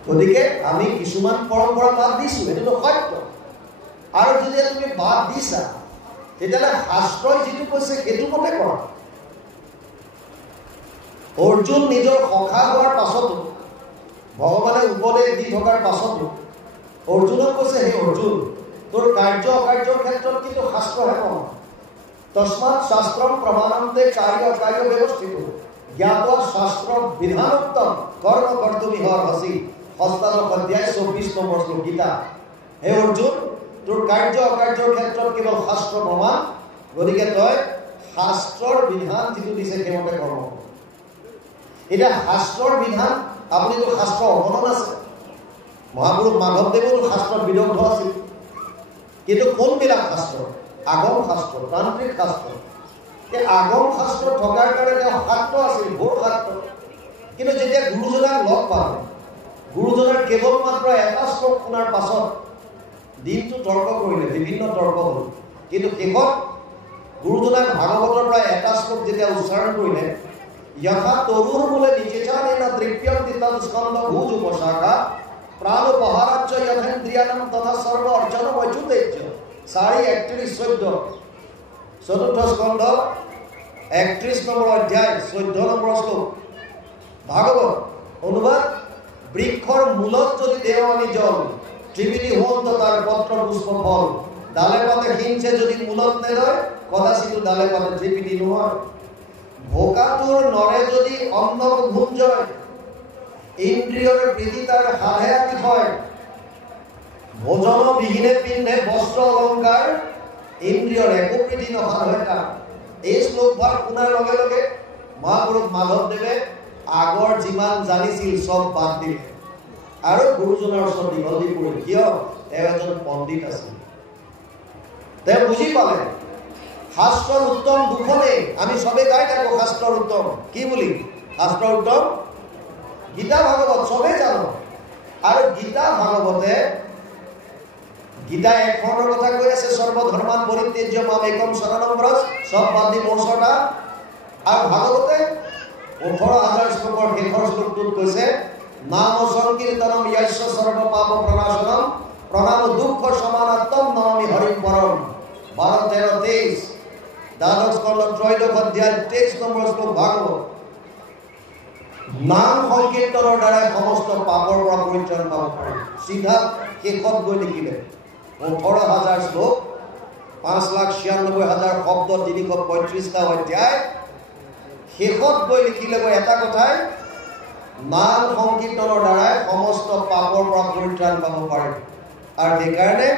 গতিকে আমি কিছুমান পৰম্পৰা বাদ দিছোঁ, এইটোতো সত্য। আৰু যদি তুমি বাদ দিছা তেতিয়াহ'লে শাস্ত্ৰই যিটো কৈছে সেইটো মতে কৰা। অৰ্জুন নিজৰ সখা হোৱাৰ পাছতো, ভগৱানে উপদেশ দি থকাৰ পাছতো অৰ্জুনক কৈছে, হে অৰ্জুন, তোৰ কাৰ্য অকাৰ্যৰ ক্ষেত্ৰত কিন্তু শাস্ত্ৰহে কম। তস্মাৎ শাস্ত্ৰম প্ৰমাণন্তে কাৰ্য অকাৰ্য ব্যৱস্থিত জ্ঞাত শাস্ত্ৰ বিধানোত্তম কৰ্ম কৰ্তুমিহ অৰ্হসি। অষ্টাদশ অধ্যায় 24 নম্বৰ শ্লোক গীতা। হে অৰ্জুন, তোৰ কাৰ্য অকাৰ্যৰ ক্ষেত্ৰত কেৱল শাস্ত্ৰ প্ৰমাণ, গতিকে তই শাস্ত্ৰৰ বিধান যিটো দিছে সেইমতে কৰ্ম। এতিয়া শাস্ত্ৰৰ বিধান, আপুনিতো শাস্ত্ৰ অৱলম্বন আছে। মহাপুৰুষ মাধৱদেৱৰো শাস্ত্ৰত বিদগ্ধ আছিল, কিন্তু কোনবিলাক শাস্ত্ৰ? আগম শাস্ত্ৰ, তান্ত্ৰিক শাস্ত্ৰ। এই আগম শাস্ত্ৰ থকাৰ কাৰণে তেওঁ শাস্ত্ৰ আছিল, ঘোৰ শাস্ত্ৰ। কিন্তু যেতিয়া গুৰুজনাক লগ পালে, গুৰুজনাৰ কেৱল মাত্ৰ এটা শ্লোক শুনাৰ পাছত দিনটো তৰ্ক কৰিলে, বিভিন্ন তৰ্ক হ'ল। কিন্তু শেষত গুৰুজনাক ভাগৱতৰ পৰা এটা শ্লোক যেতিয়া উচ্চাৰণ কৰিলে, যথা তৰুৰ বোলে নিচেচানেনা তৃপ্যন্তি তৎ স্কন্ধ ভুজ উপশাখা প্ৰাণোপহাৰাচ্চ যথেন্দ্ৰিয়ানাম তথা সৰ্ব অৰ্চন বৈচুতেজ্য। 4:31-14 চতুৰ্থ স্কন্ধ 31 নম্বৰ অধ্যায় 14 নম্বৰ শ্লোক ভাগৱত অনুবাদ। বৃক্ষৰ মূলত যদি দেও আমি জল, ত্ৰিবিধি হোম তাৰ পত্ৰ পুষ্প ফল, ডালে পাতে হিংসে যদি মূলত নেদয়, কদাচিতো ডালে পাতে ত্ৰিবিধি নহয়। ভোকাটোৰ নৰে যদি অন্ন ভুঞ্জয়, ইন্দ্ৰিয়ৰ প্ৰীতি তাৰ সাধে আতি হয়। ভোজন বিহীনে পিন্ধে বস্ত্ৰ অলংকাৰ, ইন্দ্ৰিয়ৰ একো প্ৰীতি নসাধে তাৰ। এই শ্লোকভাগ শুনাৰ লগে লগে মহাপুৰুষ মাধৱদেৱে আগৰ যিমান জানিছিল চব বাদ দিলে আৰু গুৰুজনাৰ ওচৰত দীঘল দি পৰিল। কিয়? তেওঁ এজন পণ্ডিত আছিল। তেওঁ বুজি পালে শাস্ত্ৰৰ উত্তম দুখনেই। আমি চবেই গাই থাকো শাস্ত্ৰৰ উত্তম কি বুলি? শাস্ত্ৰৰ উত্তম গীতা ভাগৱত, চবেই জানো। আৰু গীতা ভাগৱতে গীতা একখনৰ কথা কৈ আছে, সৰ্বধৰ্মান পৰিত্যাজ্য মাম একম শৰণম ব্ৰজ, চব বাদ দি মোৰ চৰ্দা। আৰু ভাগৱতে 18,000 শ্লোকৰ শেষৰ শ্লোকটোত কৈছে, নাম সংকীৰ্তনম য়স্য সৰ্ব পাপ প্ৰণাশনম প্ৰণাম দুঃখ সমানাত্তম নমামি হৰিম পৰম। 12-13-23 দ্বাদশ স্কন্ধ 3 অধ্যায় 23 নম্বৰ শ্লোক ভাগৱত। নাম সংকীৰ্তনৰ দ্বাৰাই সমস্ত পাপৰ পৰা পৰিত্ৰাণ পাব পাৰি। চিধা শেষত গৈ লিখিলে 18,000 শ্লোক, 5,96,000 শব্দ, 335টা অধ্যায়। শেষত গৈ লিখিলে এটা কথাই, নাম সংকীৰ্তনৰ দ্বাৰাই সমস্ত পাপৰ পৰা পৰিত্ৰাণ পাব পাৰি। আৰু সেইকাৰণে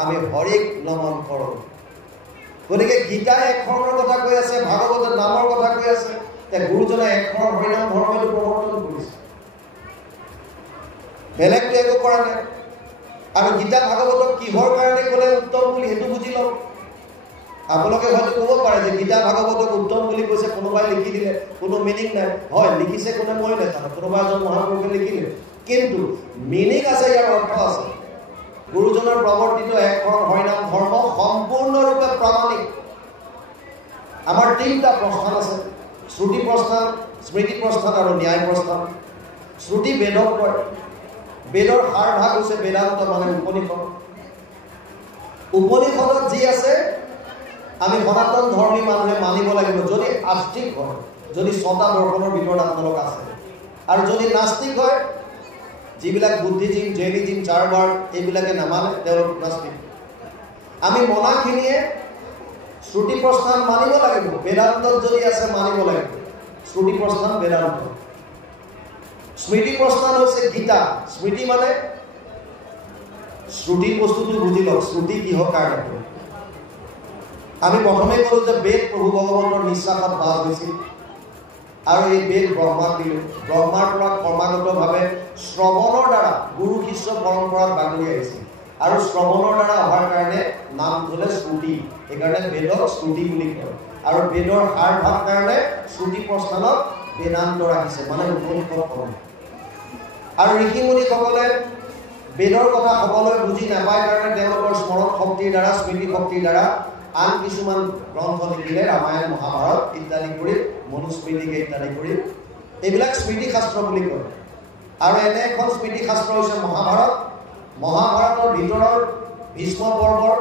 আমি হৰিক নমন কৰোঁ। গতিকে গীতাই একশৰণৰ কথা কৈ আছে, ভাগৱতে নামৰ কথা কৈ আছে। গুৰুজনে একশৰণ হৰিনাম ধৰ্মটো প্ৰৱৰ্তন কৰিছে, বেলেগটো একো কৰা নাই। আৰু গীতা ভাগৱতক কিহৰ কাৰণে ক'লে উত্তম বুলি সেইটো বুজি লওক। আপোনালোকে হয়তো ক'ব পাৰে যে গীতা ভাগৱতক উত্তম বুলি কৈছে, কোনোবাই লিখি দিলে, কোনো মিনিং নাই। হয়, লিখিছে কোনে মই নাজানো, কোনোবা এজন মহাপুৰুষে লিখিলে, কিন্তু মিনিং আছে, ইয়াৰ অৰ্থ আছে। গুৰুজনৰ প্ৰৱৰ্তিত একশৰণ হৰিনাম ধৰ্ম সম্পূৰ্ণৰূপে প্ৰামাণিক। আমাৰ 3টা প্ৰস্থান আছে, শ্ৰুতি প্ৰস্থান, স্মৃতি প্ৰস্থান আৰু ন্যায় প্ৰস্থান। শ্ৰুতি বেদক কয়, বেদৰ সাৰ ভাগ হৈছে বেদান্ত মানে উপনিষদ। উপনিষদত যি আছে আমি সনাতন ধৰ্মী মানুহে মানিব লাগিব, যদি আস্তিক হয়, যদি 6টা দৰ্শনৰ ভিতৰত আপোনালোক আছে। আৰু যদি নাস্তিক হয়, যিবিলাক বুদ্ধিজিম, জৈনিজিম, চাৰবাৰ এইবিলাকে নামানে, তেওঁলোক নাস্তিক। আমি মনাখিনিয়ে শ্ৰুতি প্ৰস্থান মানিব লাগিব, বেদান্তত যদি আছে মানিব লাগিব। শ্ৰুতি প্ৰস্থান বেদান্ত। স্মৃতি প্ৰস্থান হৈছে গীতা। স্মৃতি মানে শ্ৰুতি বস্তুটো বুজি লওক, শ্ৰুতি কিহৰ কাৰণে। আমি প্ৰথমে ক'লো যে বেদ প্ৰভু ভগৱন্তৰ নিশ্বাসত বাস হৈছিল, আৰু এই বেদ ব্ৰহ্মাক দিলে। ব্ৰহ্মাৰ পৰা ক্ৰমাগতভাৱে শ্ৰৱণৰ দ্বাৰা গুৰু শিষ্য পৰম্পৰাত বাগৰি আহিছিল, আৰু শ্ৰৱণৰ দ্বাৰা অহাৰ কাৰণে নাম হ'লে শ্ৰুতি। সেইকাৰণে বেদক শ্ৰুতি বুলি কয়। আৰু বেদৰ সাৰ ভাগ কাৰণে শ্ৰুতি প্ৰস্থানত বেদান্ত ৰাখিছে, মানে উপনিষদ কৰ্ম। আৰু ঋষিমুনিসকলে বেদৰ কথা সকলোৱে বুজি নাপায় কাৰণে তেওঁলোকৰ স্মৰণ শক্তিৰ দ্বাৰা, স্মৃতি শক্তিৰ দ্বাৰা আন কিছুমান গ্ৰন্থ লিখিলে ৰামায়ণ মহাভাৰত ইত্যাদি কৰি মনুস্মৃতিকে ইত্যাদি কৰি এইবিলাক স্মৃতি শাস্ত্ৰ বুলি কয় আৰু এনে এখন স্মৃতি শাস্ত্ৰ হৈছে মহাভাৰত মহাভাৰতৰ ভিতৰৰ ভীষ্ম পৰ্বৰ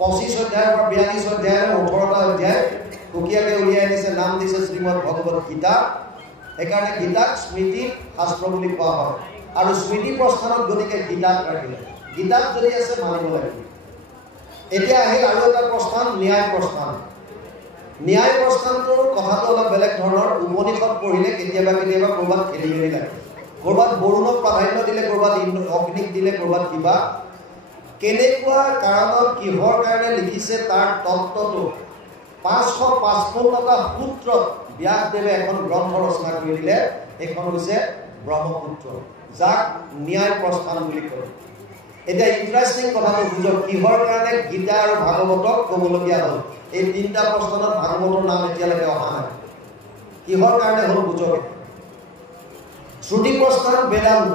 25 অধ্যায়ৰ পৰা 42 অধ্যায়ৰ 18টা অধ্যায় কুকিয়াকে উলিয়াই আনিছে নাম দিছে শ্ৰীমদ ভগৱত গীতা সেইকাৰণে গীতাক স্মৃতি শাস্ত্ৰ বুলি কোৱা হয় আৰু স্মৃতি প্ৰস্থানত গতিকে গীতাক ৰাখিলে গীতাত যদি আছে মানিব লাগিব এতিয়া আহিল আৰু এটা প্ৰস্থান ন্যায় প্ৰস্থানটোৰ কথাটো অলপ বেলেগ ধৰণৰ উপনিষদ পঢ়িলে কেতিয়াবা ক'ৰবাত খেলি লাগে ক'ৰবাত বৰুণক প্ৰাধান্য দিলে ক'ৰবাত অগ্নিক দিলে ক'ৰবাত কিবা কেনেকুৱা কাৰণত কিহৰ কাৰণে লিখিছে তাৰ তত্ত্বটো 555টা সূত্ৰত ব্যাসদেৱে এখন গ্ৰন্থ ৰচনা কৰি দিলে এখন হৈছে ব্ৰহ্মপুত্ৰ যাক ন্যায় প্ৰস্থান বুলি কয় এতিয়া ইন্টাৰেষ্টিং কথাটো বুজক কিহৰ কাৰণে গীতা আৰু ভাগৱতক ক'বলগীয়া হ'ল এই তিনিটা প্ৰস্থানত ভাগৱতৰ নাম এতিয়ালৈকে অহা নাই কিহৰ কাৰণে হ'ল বুজক শ্ৰুতি প্ৰস্থান বেদান্ত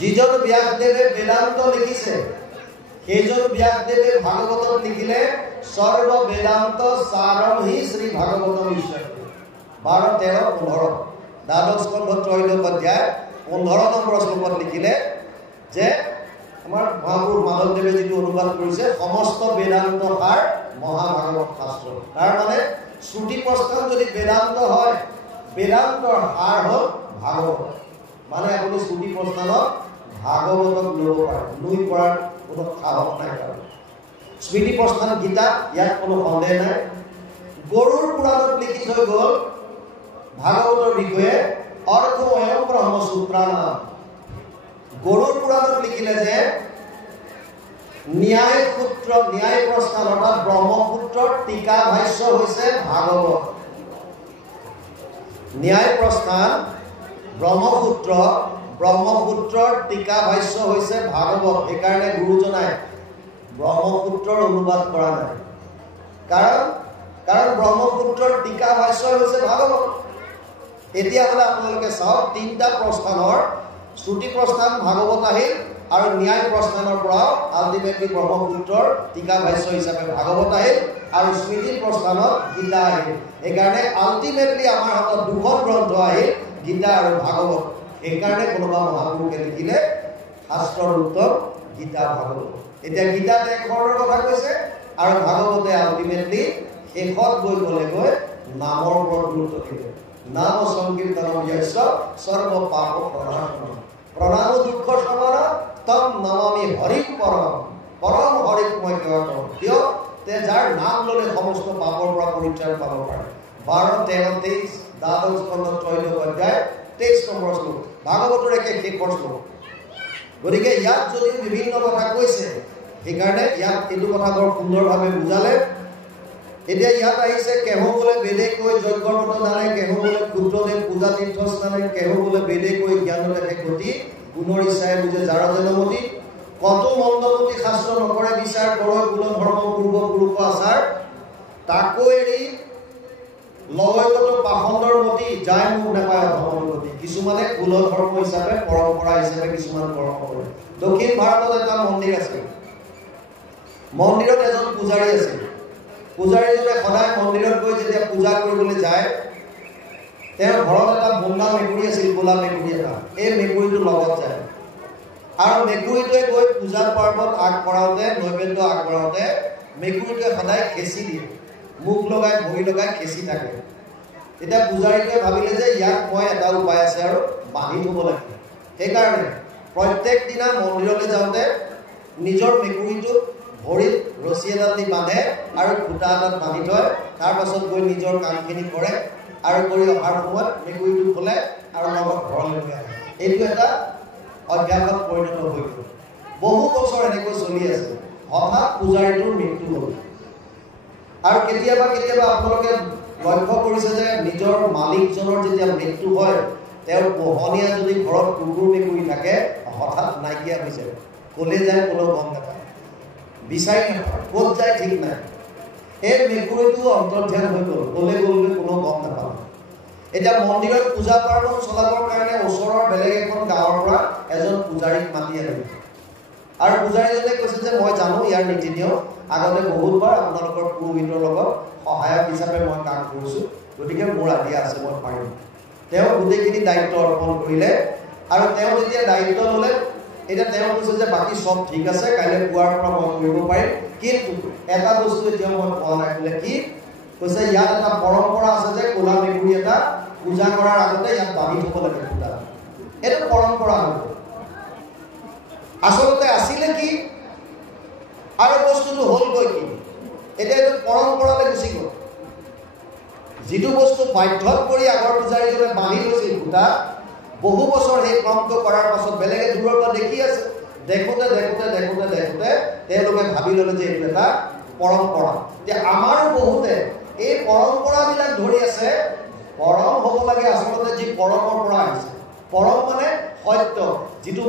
যিজন ব্যাসদেৱে বেদান্ত লিখিছে সেইজন ব্যাসদেৱে ভাগৱতত লিখিলে সৰ্ব বেদান্ত সাৰম হি শ্ৰী ভাগৱতম ঈশ্বৰ 12 13 15 দ্বাদশ স্কন্ধ ত্ৰয়োদশ অধ্যায় 15 নম্বৰ শ্লোকত লিখিলে যে আমাৰ মহাপুৰুষ মাধৱদেৱে যিটো অনুবাদ কৰিছে সমস্ত বেদান্ত সাৰ মহাভাগৱত শাস্ত্ৰ তাৰ মানে শ্ৰুতি প্ৰস্থান যদি বেদান্ত হয় বেদান্তৰ সাৰ হ'ল ভাগৱত মানে আপুনি শ্ৰুতি প্ৰস্থানত ভাগৱতক ল'ব পাৰে নুই পৰাৰ কোনো সাহস নাই স্মৃতি প্ৰস্থান গীতা ইয়াত কোনো সন্দেহ নাই গৰুৰ পুৰাণত লিখি থৈ গ'ল ভাগৱতৰ বিষয়ে অৰ্থ অয়ম ব্ৰহ্মসূত্ৰানাম গৰুৰ পুৰাণত লিখিলে যে ন্যায় প্ৰস্থান অৰ্থাৎ ব্ৰহ্মপুত্ৰৰ টিকা ভাষ্য হৈছে ভাগৱত ন্যায় প্ৰস্থান ব্ৰহ্মপুত্ৰৰ টিকা ভাষ্য হৈছে ভাগৱত সেইকাৰণে গুৰুজনাই ব্ৰহ্মপুত্ৰৰ অনুবাদ কৰা নাই কাৰণ ব্ৰহ্মপুত্ৰৰ টিকা ভাষ্য হৈছে ভাগৱত এতিয়া হলে আপোনালোকে চাওক তিনিটা প্ৰস্থানৰ শ্ৰুতি প্ৰস্থান ভাগৱত আহিল আৰু ন্যায় প্ৰস্থানৰ পৰা আল্টিমেটলি ব্ৰহ্মপুত্ৰৰ টিকা ভাষ্য হিচাপে ভাগৱত আহিল আৰু স্মৃতি প্ৰস্থানত গীতা আহিল সেইকাৰণে আল্টিমেটলি আমাৰ হাতত দুখন গ্ৰন্থ আহিল গীতা আৰু ভাগৱত সেইকাৰণে কোনোবা মহাপুৰুষে লিখিলে শাস্ত্ৰৰ উত্তম গীতা ভাগৱত এতিয়া গীতাত এক ধৰণৰ কথা কৈছে আৰু ভাগৱতে আল্টিমেটলি শেষত গৈ নামৰ ওপৰত গুৰুত্ব দিলে নাম সংকীৰ্তনম যস্য সৰ্ব পাপ প্ৰণাশনম প্ৰণাম দুঃখ শমন তম নমামি হৰিক পৰম হৰিক মই সেৱা কৰোঁ কিয় তে যাৰ নাম ল'লে সমস্ত পাপৰ পৰা পৰিত্ৰাণ পাব পাৰে 12 13 23 দ্বাদশ স্কন্ধ ত্ৰয়োদশ অধ্যায় 23 নম্বৰ শ্লোক ভাগৱতৰ একে শেষৰ শ্লোক গতিকে ইয়াত যদি বিভিন্ন কথা কৈছে সেইকাৰণে ইয়াত এইটো কথা বৰ সুন্দৰভাৱে বুজালে এতিয়া ইয়াত আহিছে কেহো বোলে বেদে কৈ যজ্ঞৰ মত জানে কেহো বোলে ক্ষুদ্ৰদেৱ পূজা তীৰ্থস্থানে কেহো বোলে বেদে কৈ জ্ঞান দেখে গতি গুণৰ ইচ্ছাই বুজে যাৰ জনমতি কত মন্দমতি শাস্ত্ৰ নকৰে বিচাৰ কৰে কুল ধৰ্ম পূৰ্বপুৰুষ আচাৰ তাকো এৰি লগয়গত পাখণ্ডৰ মতি যায় মুখ নাপায় ধৰ্মগতি কিছুমানে কুল ধৰ্ম হিচাপে পৰম্পৰা হিচাপে কিছুমান কৰ্ম কৰে দক্ষিণ ভাৰতত এটা মন্দিৰ আছে মন্দিৰত এজন পূজাৰী আছে পূজাৰীজনে সদায় মন্দিৰত গৈ যেতিয়া পূজা কৰিবলৈ যায় তেওঁৰ ঘৰত এটা বুন্দা মেকুৰী আছিল গোলা মেকুৰী এটা এই মেকুৰীটো লগত যায় আৰু মেকুৰীটোৱে গৈ পূজা পাৰ্বণ আগবঢ়াওঁতে নৈবেদ্য আগবঢ়াওঁতে মেকুৰীটোৱে সদায় খেচি দিয়ে মুখ লগাই ভৰি লগাই খেচি থাকে এতিয়া পূজাৰীটোৱে ভাবিলে যে ইয়াক মই এটা উপায় আছে আৰু বান্ধি থ'ব লাগিব সেইকাৰণে প্ৰত্যেক দিনা মন্দিৰলৈ যাওঁতে নিজৰ মেকুৰীটো ভৰিত ৰছী এডাল দি বান্ধে আৰু খুঁটা এটাত বান্ধি থয় তাৰ পাছত গৈ নিজৰ কামখিনি কৰে আৰু কৰি অহাৰ সময়ত মেকুৰীটো খোলে আৰু লগত ঘৰলৈ লৈ আহে এইটো এটা অভ্যাসত পৰিণত হৈ গ'ল বহু বছৰ এনেকৈ চলি আছে হঠাৎ পূজাৰীটোৰ মৃত্যু হ'ল আৰু কেতিয়াবা আপোনালোকে লক্ষ্য কৰিছে যে নিজৰ মালিকজনৰ যেতিয়া মৃত্যু হয় তেওঁৰ পোহনীয়া যদি ঘৰত কুকুৰ মেকুৰী থাকে হঠাৎ নাইকিয়া হৈ যায় ক'লে যায় কোনেও গম নাপায় বিচাৰি নাপায় ক'ত যায় ঠিক নাই এই মেকুৰীটো অন্তৰ্ধান হৈ গ'ল ক'লে গ'লগৈ কোনেও গম নাপায় এতিয়া মন্দিৰত পূজা পাৰ্বণ চলাবৰ কাৰণে ওচৰৰ বেলেগ এখন গাঁৱৰ পৰা এজন পূজাৰীক মাতি আনিলে আৰু পূজাৰীজনে কৈছে যে মই জানো ইয়াৰ নীতি নিয়ম, আগতে বহুতবাৰ আপোনালোকৰ পুৰোহিতৰ লগত সহায়ক হিচাপে মই কাম কৰিছোঁ, গতিকে মোৰ আদিয়া আছে, মই পাৰিম। তেওঁ গোটেইখিনি দায়িত্ব অৰ্পণ কৰিলে আৰু তেওঁ যেতিয়া দায়িত্ব ল'লে, এতিয়া তেওঁ কৈছে যে বাকী চব ঠিক আছে, কাইলৈ পুৱাৰ পৰা মই কৰিব পাৰিম, কিন্তু এটা বস্তু এতিয়া মই পোৱা নাই। বোলে কি কৈছে, ইয়াত এটা পৰম্পৰা আছে যে ক'লা মেকুৰী এটা পূজা কৰাৰ আগতে ইয়াত বান্ধি থ'ব লাগে পূজা, এইটো পৰম্পৰা হ'ব। আচলতে আছিলে কি আৰু বস্তুটো হ'লগৈ কি, এতিয়া এইটো পৰম্পৰালৈ গুচি গ'ল। যিটো বস্তু বাধ্যত কৰি আগৰ পূজাৰীজনে বান্ধি লৈছিল সূতা, বহু বছৰ সেই কামটো কৰাৰ পাছত বেলেগে দূৰৰ পৰা দেখি আছে, দেখোঁতে তেওঁলোকে ভাবি ল'লে যে এইটো এটা পৰম্পৰা। এতিয়া আমাৰো বহুতে এই পৰম্পৰাবিলাক ধৰি আছে। পৰম হ'ব লাগে আচলতে যি পৰমৰ পৰা আহিছে। পৰম মানে সত্য, যিটো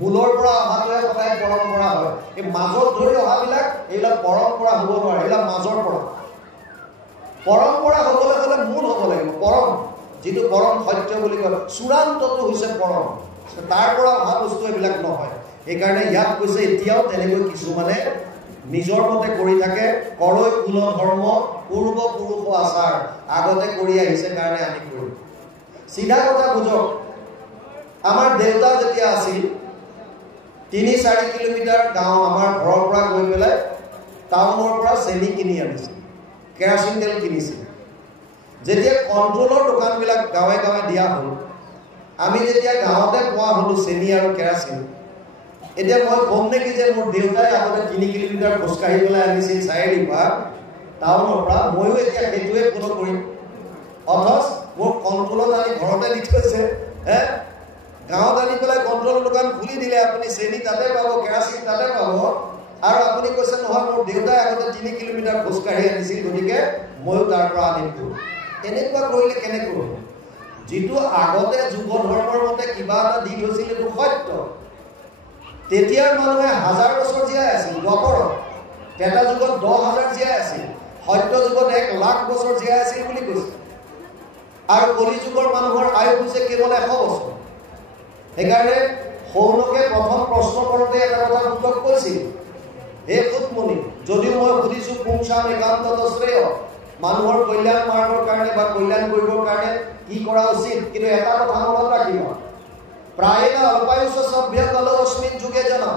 মূলৰ পৰা অহাটোহে সদায় পৰম্পৰা হয়। এই মাজত ধৰি অহাবিলাক এইবিলাক পৰম্পৰা হ'ব নোৱাৰে, এইবিলাক মাজৰ পৰা। পৰম্পৰা হ'বলৈ হ'লে মূল হ'ব লাগিব পৰম, যিটো পৰম সত্য বুলি কয়, চূড়ান্তটো হৈছে পৰম, তাৰ পৰা অহা বস্তু এইবিলাক নহয়। সেইকাৰণে ইয়াত কৈছে এতিয়াও তেনেকৈ কিছুমানে নিজৰ মতে কৰি থাকে, কৰৈ কুল ধৰ্ম পূৰ্বপুৰুষ আচাৰ, আগতে কৰি আহিছে কাৰণে আমি কৰিম। চিধা কথা বুজক, আমাৰ দেউতা যেতিয়া আছিল ৩-৪ কিলোমিটাৰ গাঁও আমাৰ ঘৰৰ পৰা গৈ পেলাই টাউনৰ পৰা চেনি কিনি আনিছিল, কেৰাচিন তেল কিনিছিল। যেতিয়া কণ্ট্ৰলৰ দোকানবিলাক গাঁৱে গাঁৱে দিয়া হ'ল, আমি যেতিয়া গাঁৱতে পোৱা হ'লোঁ চেনি আৰু কেৰাচিন, এতিয়া মই গম নেকি যে মোৰ দেউতাই আগতে 3 কিলোমিটাৰ খোজকাঢ়ি পেলাই আনিছিল চাৰিআলিৰ পৰা টাউনৰ পৰা, ময়ো এতিয়া সেইটোৱে ফ'ল' কৰিম। অথচ মোৰ কণ্ট্ৰলত আনি ঘৰতে দি থৈছে, গাঁৱত আনি পেলাই কণ্ট্ৰলৰ দোকান খুলি দিলে, আপুনি চেনি তাতে পাব, কেৰাচিন তাতে পাব, আৰু আপুনি কৈছে নহয় মোৰ দেউতাই আগতে 3 কিলোমিটাৰ খোজকাঢ়ি আনিছিল, গতিকে ময়ো তাৰ পৰা আনিম। এনেকুৱা কৰিলে কেনেকৈ হ'ব? যিটো আগতে যুৱ ধৰ্মৰ মতে কিবা এটা দি থৈছিল এইটো সত্য। তেতিয়াৰ মানুহে 1000 বছৰ জীয়াই আছিল, দ্বাপৰত এটা যুগত 10,000 জীয়াই আছিল, সত্য যুগত 1,00,000 বছৰ জীয়াই আছিল বুলি কৈছে। আৰু কলি যুগৰ মানুহৰ আয়ু হৈছে কেৱল 100 বছৰ। সেইকাৰণে সৌনকে প্ৰথম প্ৰশ্ন কৰোঁতে এটা কথা উত্তক কৈছিল, হে সুতমুনি, যদিও মই সুধিছোঁ পুংসাম একান্তত শ্ৰেয়, মানুহৰ কল্যাণ মাৰ্গৰ কাৰণে বা কল্যাণ কৰিবৰ কাৰণে কি কৰা উচিত, কিন্তু এটা কথা মনত ৰাখিব, প্ৰায়েণ অল্পায়ুষ সভ্য কল অস্মিন যুগে জনা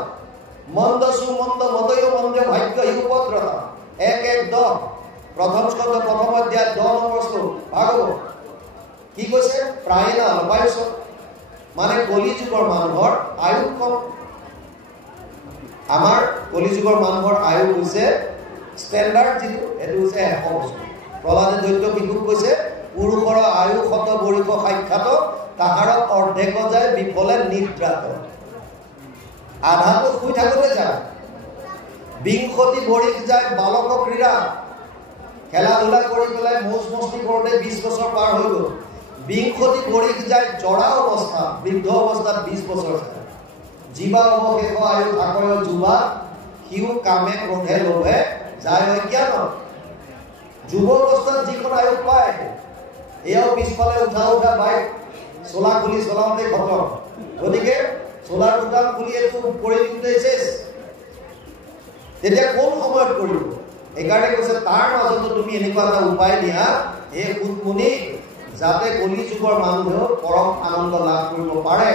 মন্দ সুমন্দ মদয় মন্দ ভাগ্য হি উপদ্ৰতা 1:10 প্ৰথম স্কন্ধ প্ৰথম অধ্যায় 10 নম্বৰ শ্লোক ভাগৱত। কি কৈছে? প্ৰায়েণ অল্পায়ুষ, মানে কলি যুগৰ মানুহৰ আয়ু কম। আমাৰ কলি যুগৰ মানুহৰ আয়ু হৈছে ষ্টেণ্ডাৰ্ড যিটো, সেইটো হৈছে 100 বছৰ। প্ৰহ্লাদে দৈত্য শিশুক কৈছে, পুৰুষৰ আয়ু 100 বৰ্ষ সাক্ষাৎ, তাহাৰ অৰ্ধেক যায় বিফলে নিদ্ৰাত। আধাটো শুই থাকোঁতে যায়, 20 বৰ্ষ যায় বালক ক্ৰীড়া, খেলা ধূলা কৰি পেলাই মৌজ মস্তি কৰোঁতে 20 বছৰ পাৰ হৈ গ'ল। 20 বৰ্ষ যায় জৰা অৱস্থা, বৃদ্ধ অৱস্থাত 20 বছৰ যায়। জীৱা অৱশেষ আয়ু থাকয় যুৱা, সিও কামে ক্ৰোধে লোভে যায় অজ্ঞান। যুৱ অৱস্থাত যিখন আয়ুস পায়, এয়াও পিছফালে উঠা বাইক চোলা খুলি চলাওঁতে খতম। গতিকে চোলাৰ দোকান খুলি এইটো কৰি দিওঁতে চেছ, তেতিয়া কোন সময়ত কৰিব? সেইকাৰণে কৈছে তাৰ মাজতো তুমি এনেকুৱা এটা উপায় দিয়া, হে সুতমুনি, যাতে কলি যুগৰ মানুহেও পৰম আনন্দ লাভ কৰিব পাৰে।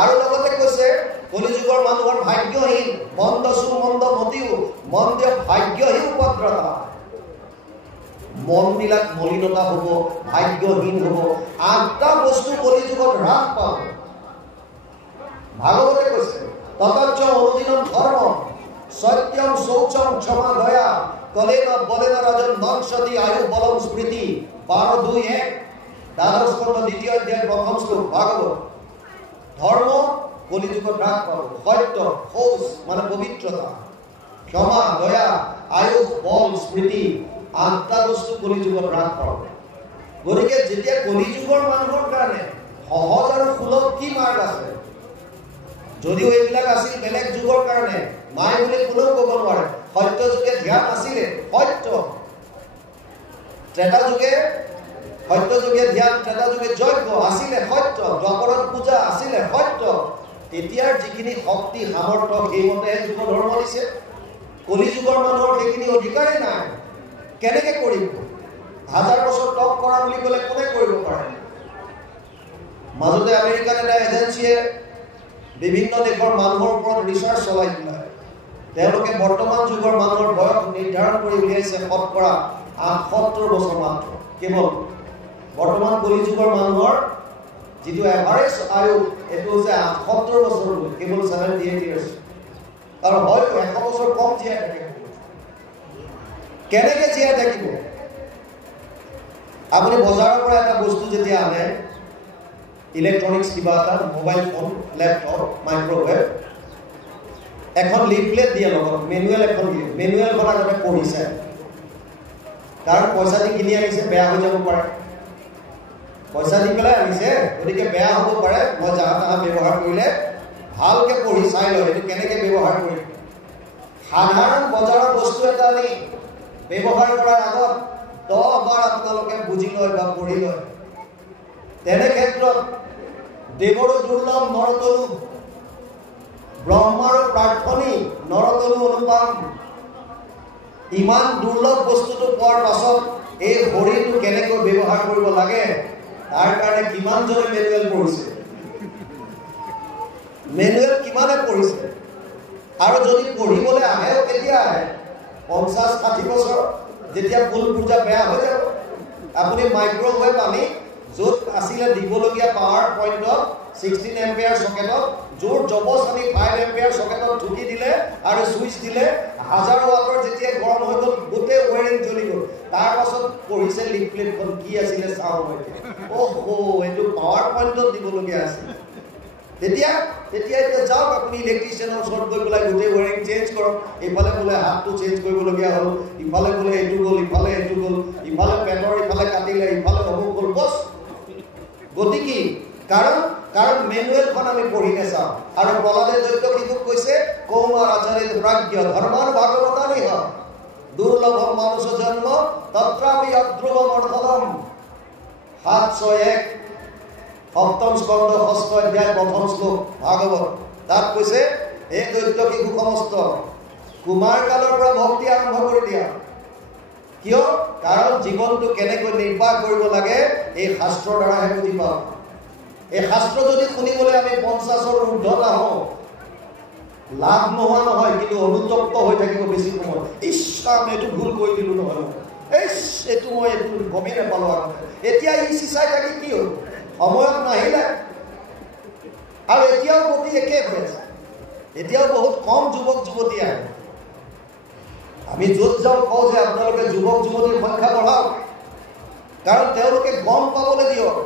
আৰু লগতে কৈছে কলি যুগৰ মানুহৰ ভাগ্যহীন, মন্দ সুমন্দ মতিও মন্দ ভাগ্যহীন উপদ্ৰতা, মনবিলাক মলিনতা হ'ব, ভাগ্যহীন হ'ব, 8টা বস্তু কলি যুগত হ্ৰাস পাব। ভাগৱতে কৈছে ততচ্চ অনুদিনম ধৰ্ম সত্যম শৌচম ক্ষমা দয়া কলেন বলেন রাজন নংসতি আয়ু বলম স্মৃতি 12:2-1 দ্বাদশ স্কন্ধ 2য় অধ্যায় প্রথম শ্লোক ভাগৱত। ধৰ্ম কলি যুগত হ্ৰাস পাব, সত্য শৌচ মানে পবিত্ৰতা, ক্ষমা দয়া আয়ু বল স্মৃতি, 8টা বস্তু কলি যুগত হ্ৰাস পাব। গতিকে যেতিয়া কলি যুগৰ মানুহৰ কাৰণে সহজ আৰু সুলভ কি মাৰ্গ আছে? যদিও এইবিলাক আছিল বেলেগ যুগৰ কাৰণে, নাই বুলি কোনেও ক'ব নোৱাৰে। সত্য যুগে ধ্যান আছিলে, সত্য। ত্ৰেতা যুগে সত্য যুগে ধ্যান, ত্ৰেতা যুগে যজ্ঞ আছিলে, সত্য। দ্বাপৰত পূজা আছিলে, সত্য। এতিয়াৰ যিখিনি শক্তি সামৰ্থ্য সেইমতে যুগ ধৰ্ম দিছে কলি যুগৰ মানুহৰ সেইখিনি অধিকাৰেই নাই কেনেকৈ কৰিব 1000 বছৰ টপ কৰা বুলি ক'লে কোনে কৰিব পাৰে মাজতে আমেৰিকান এটা এজেন্সিয়ে বিভিন্ন দেশৰ মানুহৰ ওপৰত ৰিচাৰ্চ চলাইছিল তেওঁলোকে বৰ্তমান যুগৰ মানুহৰ বয়স নিৰ্ধাৰণ কৰি উলিয়াইছে শতকৰা 78 বছৰ মাত্ৰ কেৱল বৰ্তমান কলি যুগৰ মানুহৰ যিটো এভাৰেজ আয়ু এটো হৈছে 78 বছৰ কেৱল 78 ইয়াৰ্ছ আৰু হয়তো 100 বছৰ কম জীয়াই থাকে কেনেকৈ জীয়াই থাকিব আপুনি বজাৰৰ পৰা এটা বস্তু যেতিয়া আনে ইলেক্ট্ৰনিক্স কিবা এটা মোবাইল ফোন ল্যাপটপ মাইক্ৰোৱেভ এখন লিফলেট দিয়ে লগত মেনুৱেল এখন দিয়ে মেনুৱেলখন আগতে পঢ়িছে কাৰণ পইচা দি কিনি আনিছে বেয়া হৈ যাব পাৰে পইচা দি পেলাই আনিছে গতিকে বেয়া হ'ব পাৰে মই জাহা তাহা ব্যৱহাৰ কৰিলে ভালকে পঢ়ি চাই লয় এইটো কেনেকৈ ব্যৱহাৰ কৰিম সাধাৰণ বজাৰৰ বস্তু এটা আনি ব্যৱহাৰ কৰাৰ আগত 10 বাৰ আপোনালোকে বুজি লয় বা পঢ়ি লয় তেনে ক্ষেত্ৰত দেৱৰো দুৰ্লভ নৰতলু ব্ৰহ্মাৰো প্ৰাৰ্থনী নৰতলু অনুপাম ইমান দুৰ্লভ বস্তুটো পোৱাৰ পাছত এই শৰীৰটো কেনেকৈ ব্যৱহাৰ কৰিব লাগে তাৰ কাৰণে কিমানজনে মেনুৱেল পঢ়িছে মেনুৱেল কিমানে পঢ়িছে আৰু যদি পঢ়িবলৈ আহেও কেতিয়া আহে 50-60 বছৰ যেতিয়া ফুল পূজা বেয়া হৈ যাব আপুনি মাইক্ৰোৱেভ আনি য'ত আছিলে দিবলগীয়া পাৱাৰ পইণ্টত 16 এম্পিয়াৰ সকেটত জোৰ জবস্থানি 5 এম্পিয়াৰ সকেটত ঢুকি দিলে আৰু সুইচ দিলে 1000 ওয়াটৰ যেতিয়া গৰম হৈ গ'ল গোটেই ওয়াৰিং জ্বলি গ'ল তাৰ পাছত পঢ়িছে লিফলেটখন কি আছিলে চাওঁ মই ওহো এইটো পাৱাৰ পইণ্টত দিবলগীয়া আছিল তেতিয়া এতিয়া যাওক আপুনি ইলেক্ট্ৰিচিয়ানৰ ওচৰত গৈ পেলাই গোটেই ওয়াৰিং চেঞ্জ কৰক এইফালে বোলে হাতটো চেঞ্জ কৰিবলগীয়া হ'ল ইফালে বোলে এইটো গ'ল ইফালে এইটো গ'ল ইফালে পেটৰ ইফালে কাটিলে ইফালে অমুক গ'ল বছ গতি কি কাৰণ মেনুৱেলখন আমি পঢ়ি নাচাওঁ আৰু প্ৰহ্লাদে দৈত্য শিশুক কৈছে কৌমাৰ আচাৰ্য প্ৰাজ্ঞ ধৰ্মাৰ ভাগৱতানিহ দুৰ্লভ মানুষ জন্ম তত্ৰাপি অধ্ৰুৱ মৰ্ধনম 701 সপ্তম স্কন্ধ 6ষ্ঠ অধ্যায় প্ৰথম শ্লোক ভাগৱত তাত কৈছে এই দৈত্য শিশু সমস্ত কুমাৰ কালৰ পৰা ভক্তি আৰম্ভ কৰি দিয়া কিয় কাৰণ জীৱনটো কেনেকৈ নিৰ্বাহ কৰিব লাগে এই শাস্ত্ৰৰ দ্বাৰাহে বুজি পাওঁ এই শাস্ত্ৰ যদি শুনিবলৈ আমি 50ৰ ঊৰ্ধত হওঁ লাভ নোহোৱা নহয় কিন্তু অনুতপ্ত হৈ থাকিব বেছি সময় ইচ্ছা এইটো ভুল কৰি দিলো নহয় এইটো মই এইটো গমেই নাপালো আগতে এতিয়া ই চিচাই থাকি কি হ'ল সময়ত নাহিলে আৰু এতিয়াও গতি একে হৈ আছে এতিয়াও বহুত কম যুৱক যুৱতী আহে আমি য'ত যাওঁ কওঁ যে আপোনালোকে যুৱক যুৱতীৰ সংখ্যা বঢ়াওক কাৰণ তেওঁলোকে গম পাবলৈ দিয়ক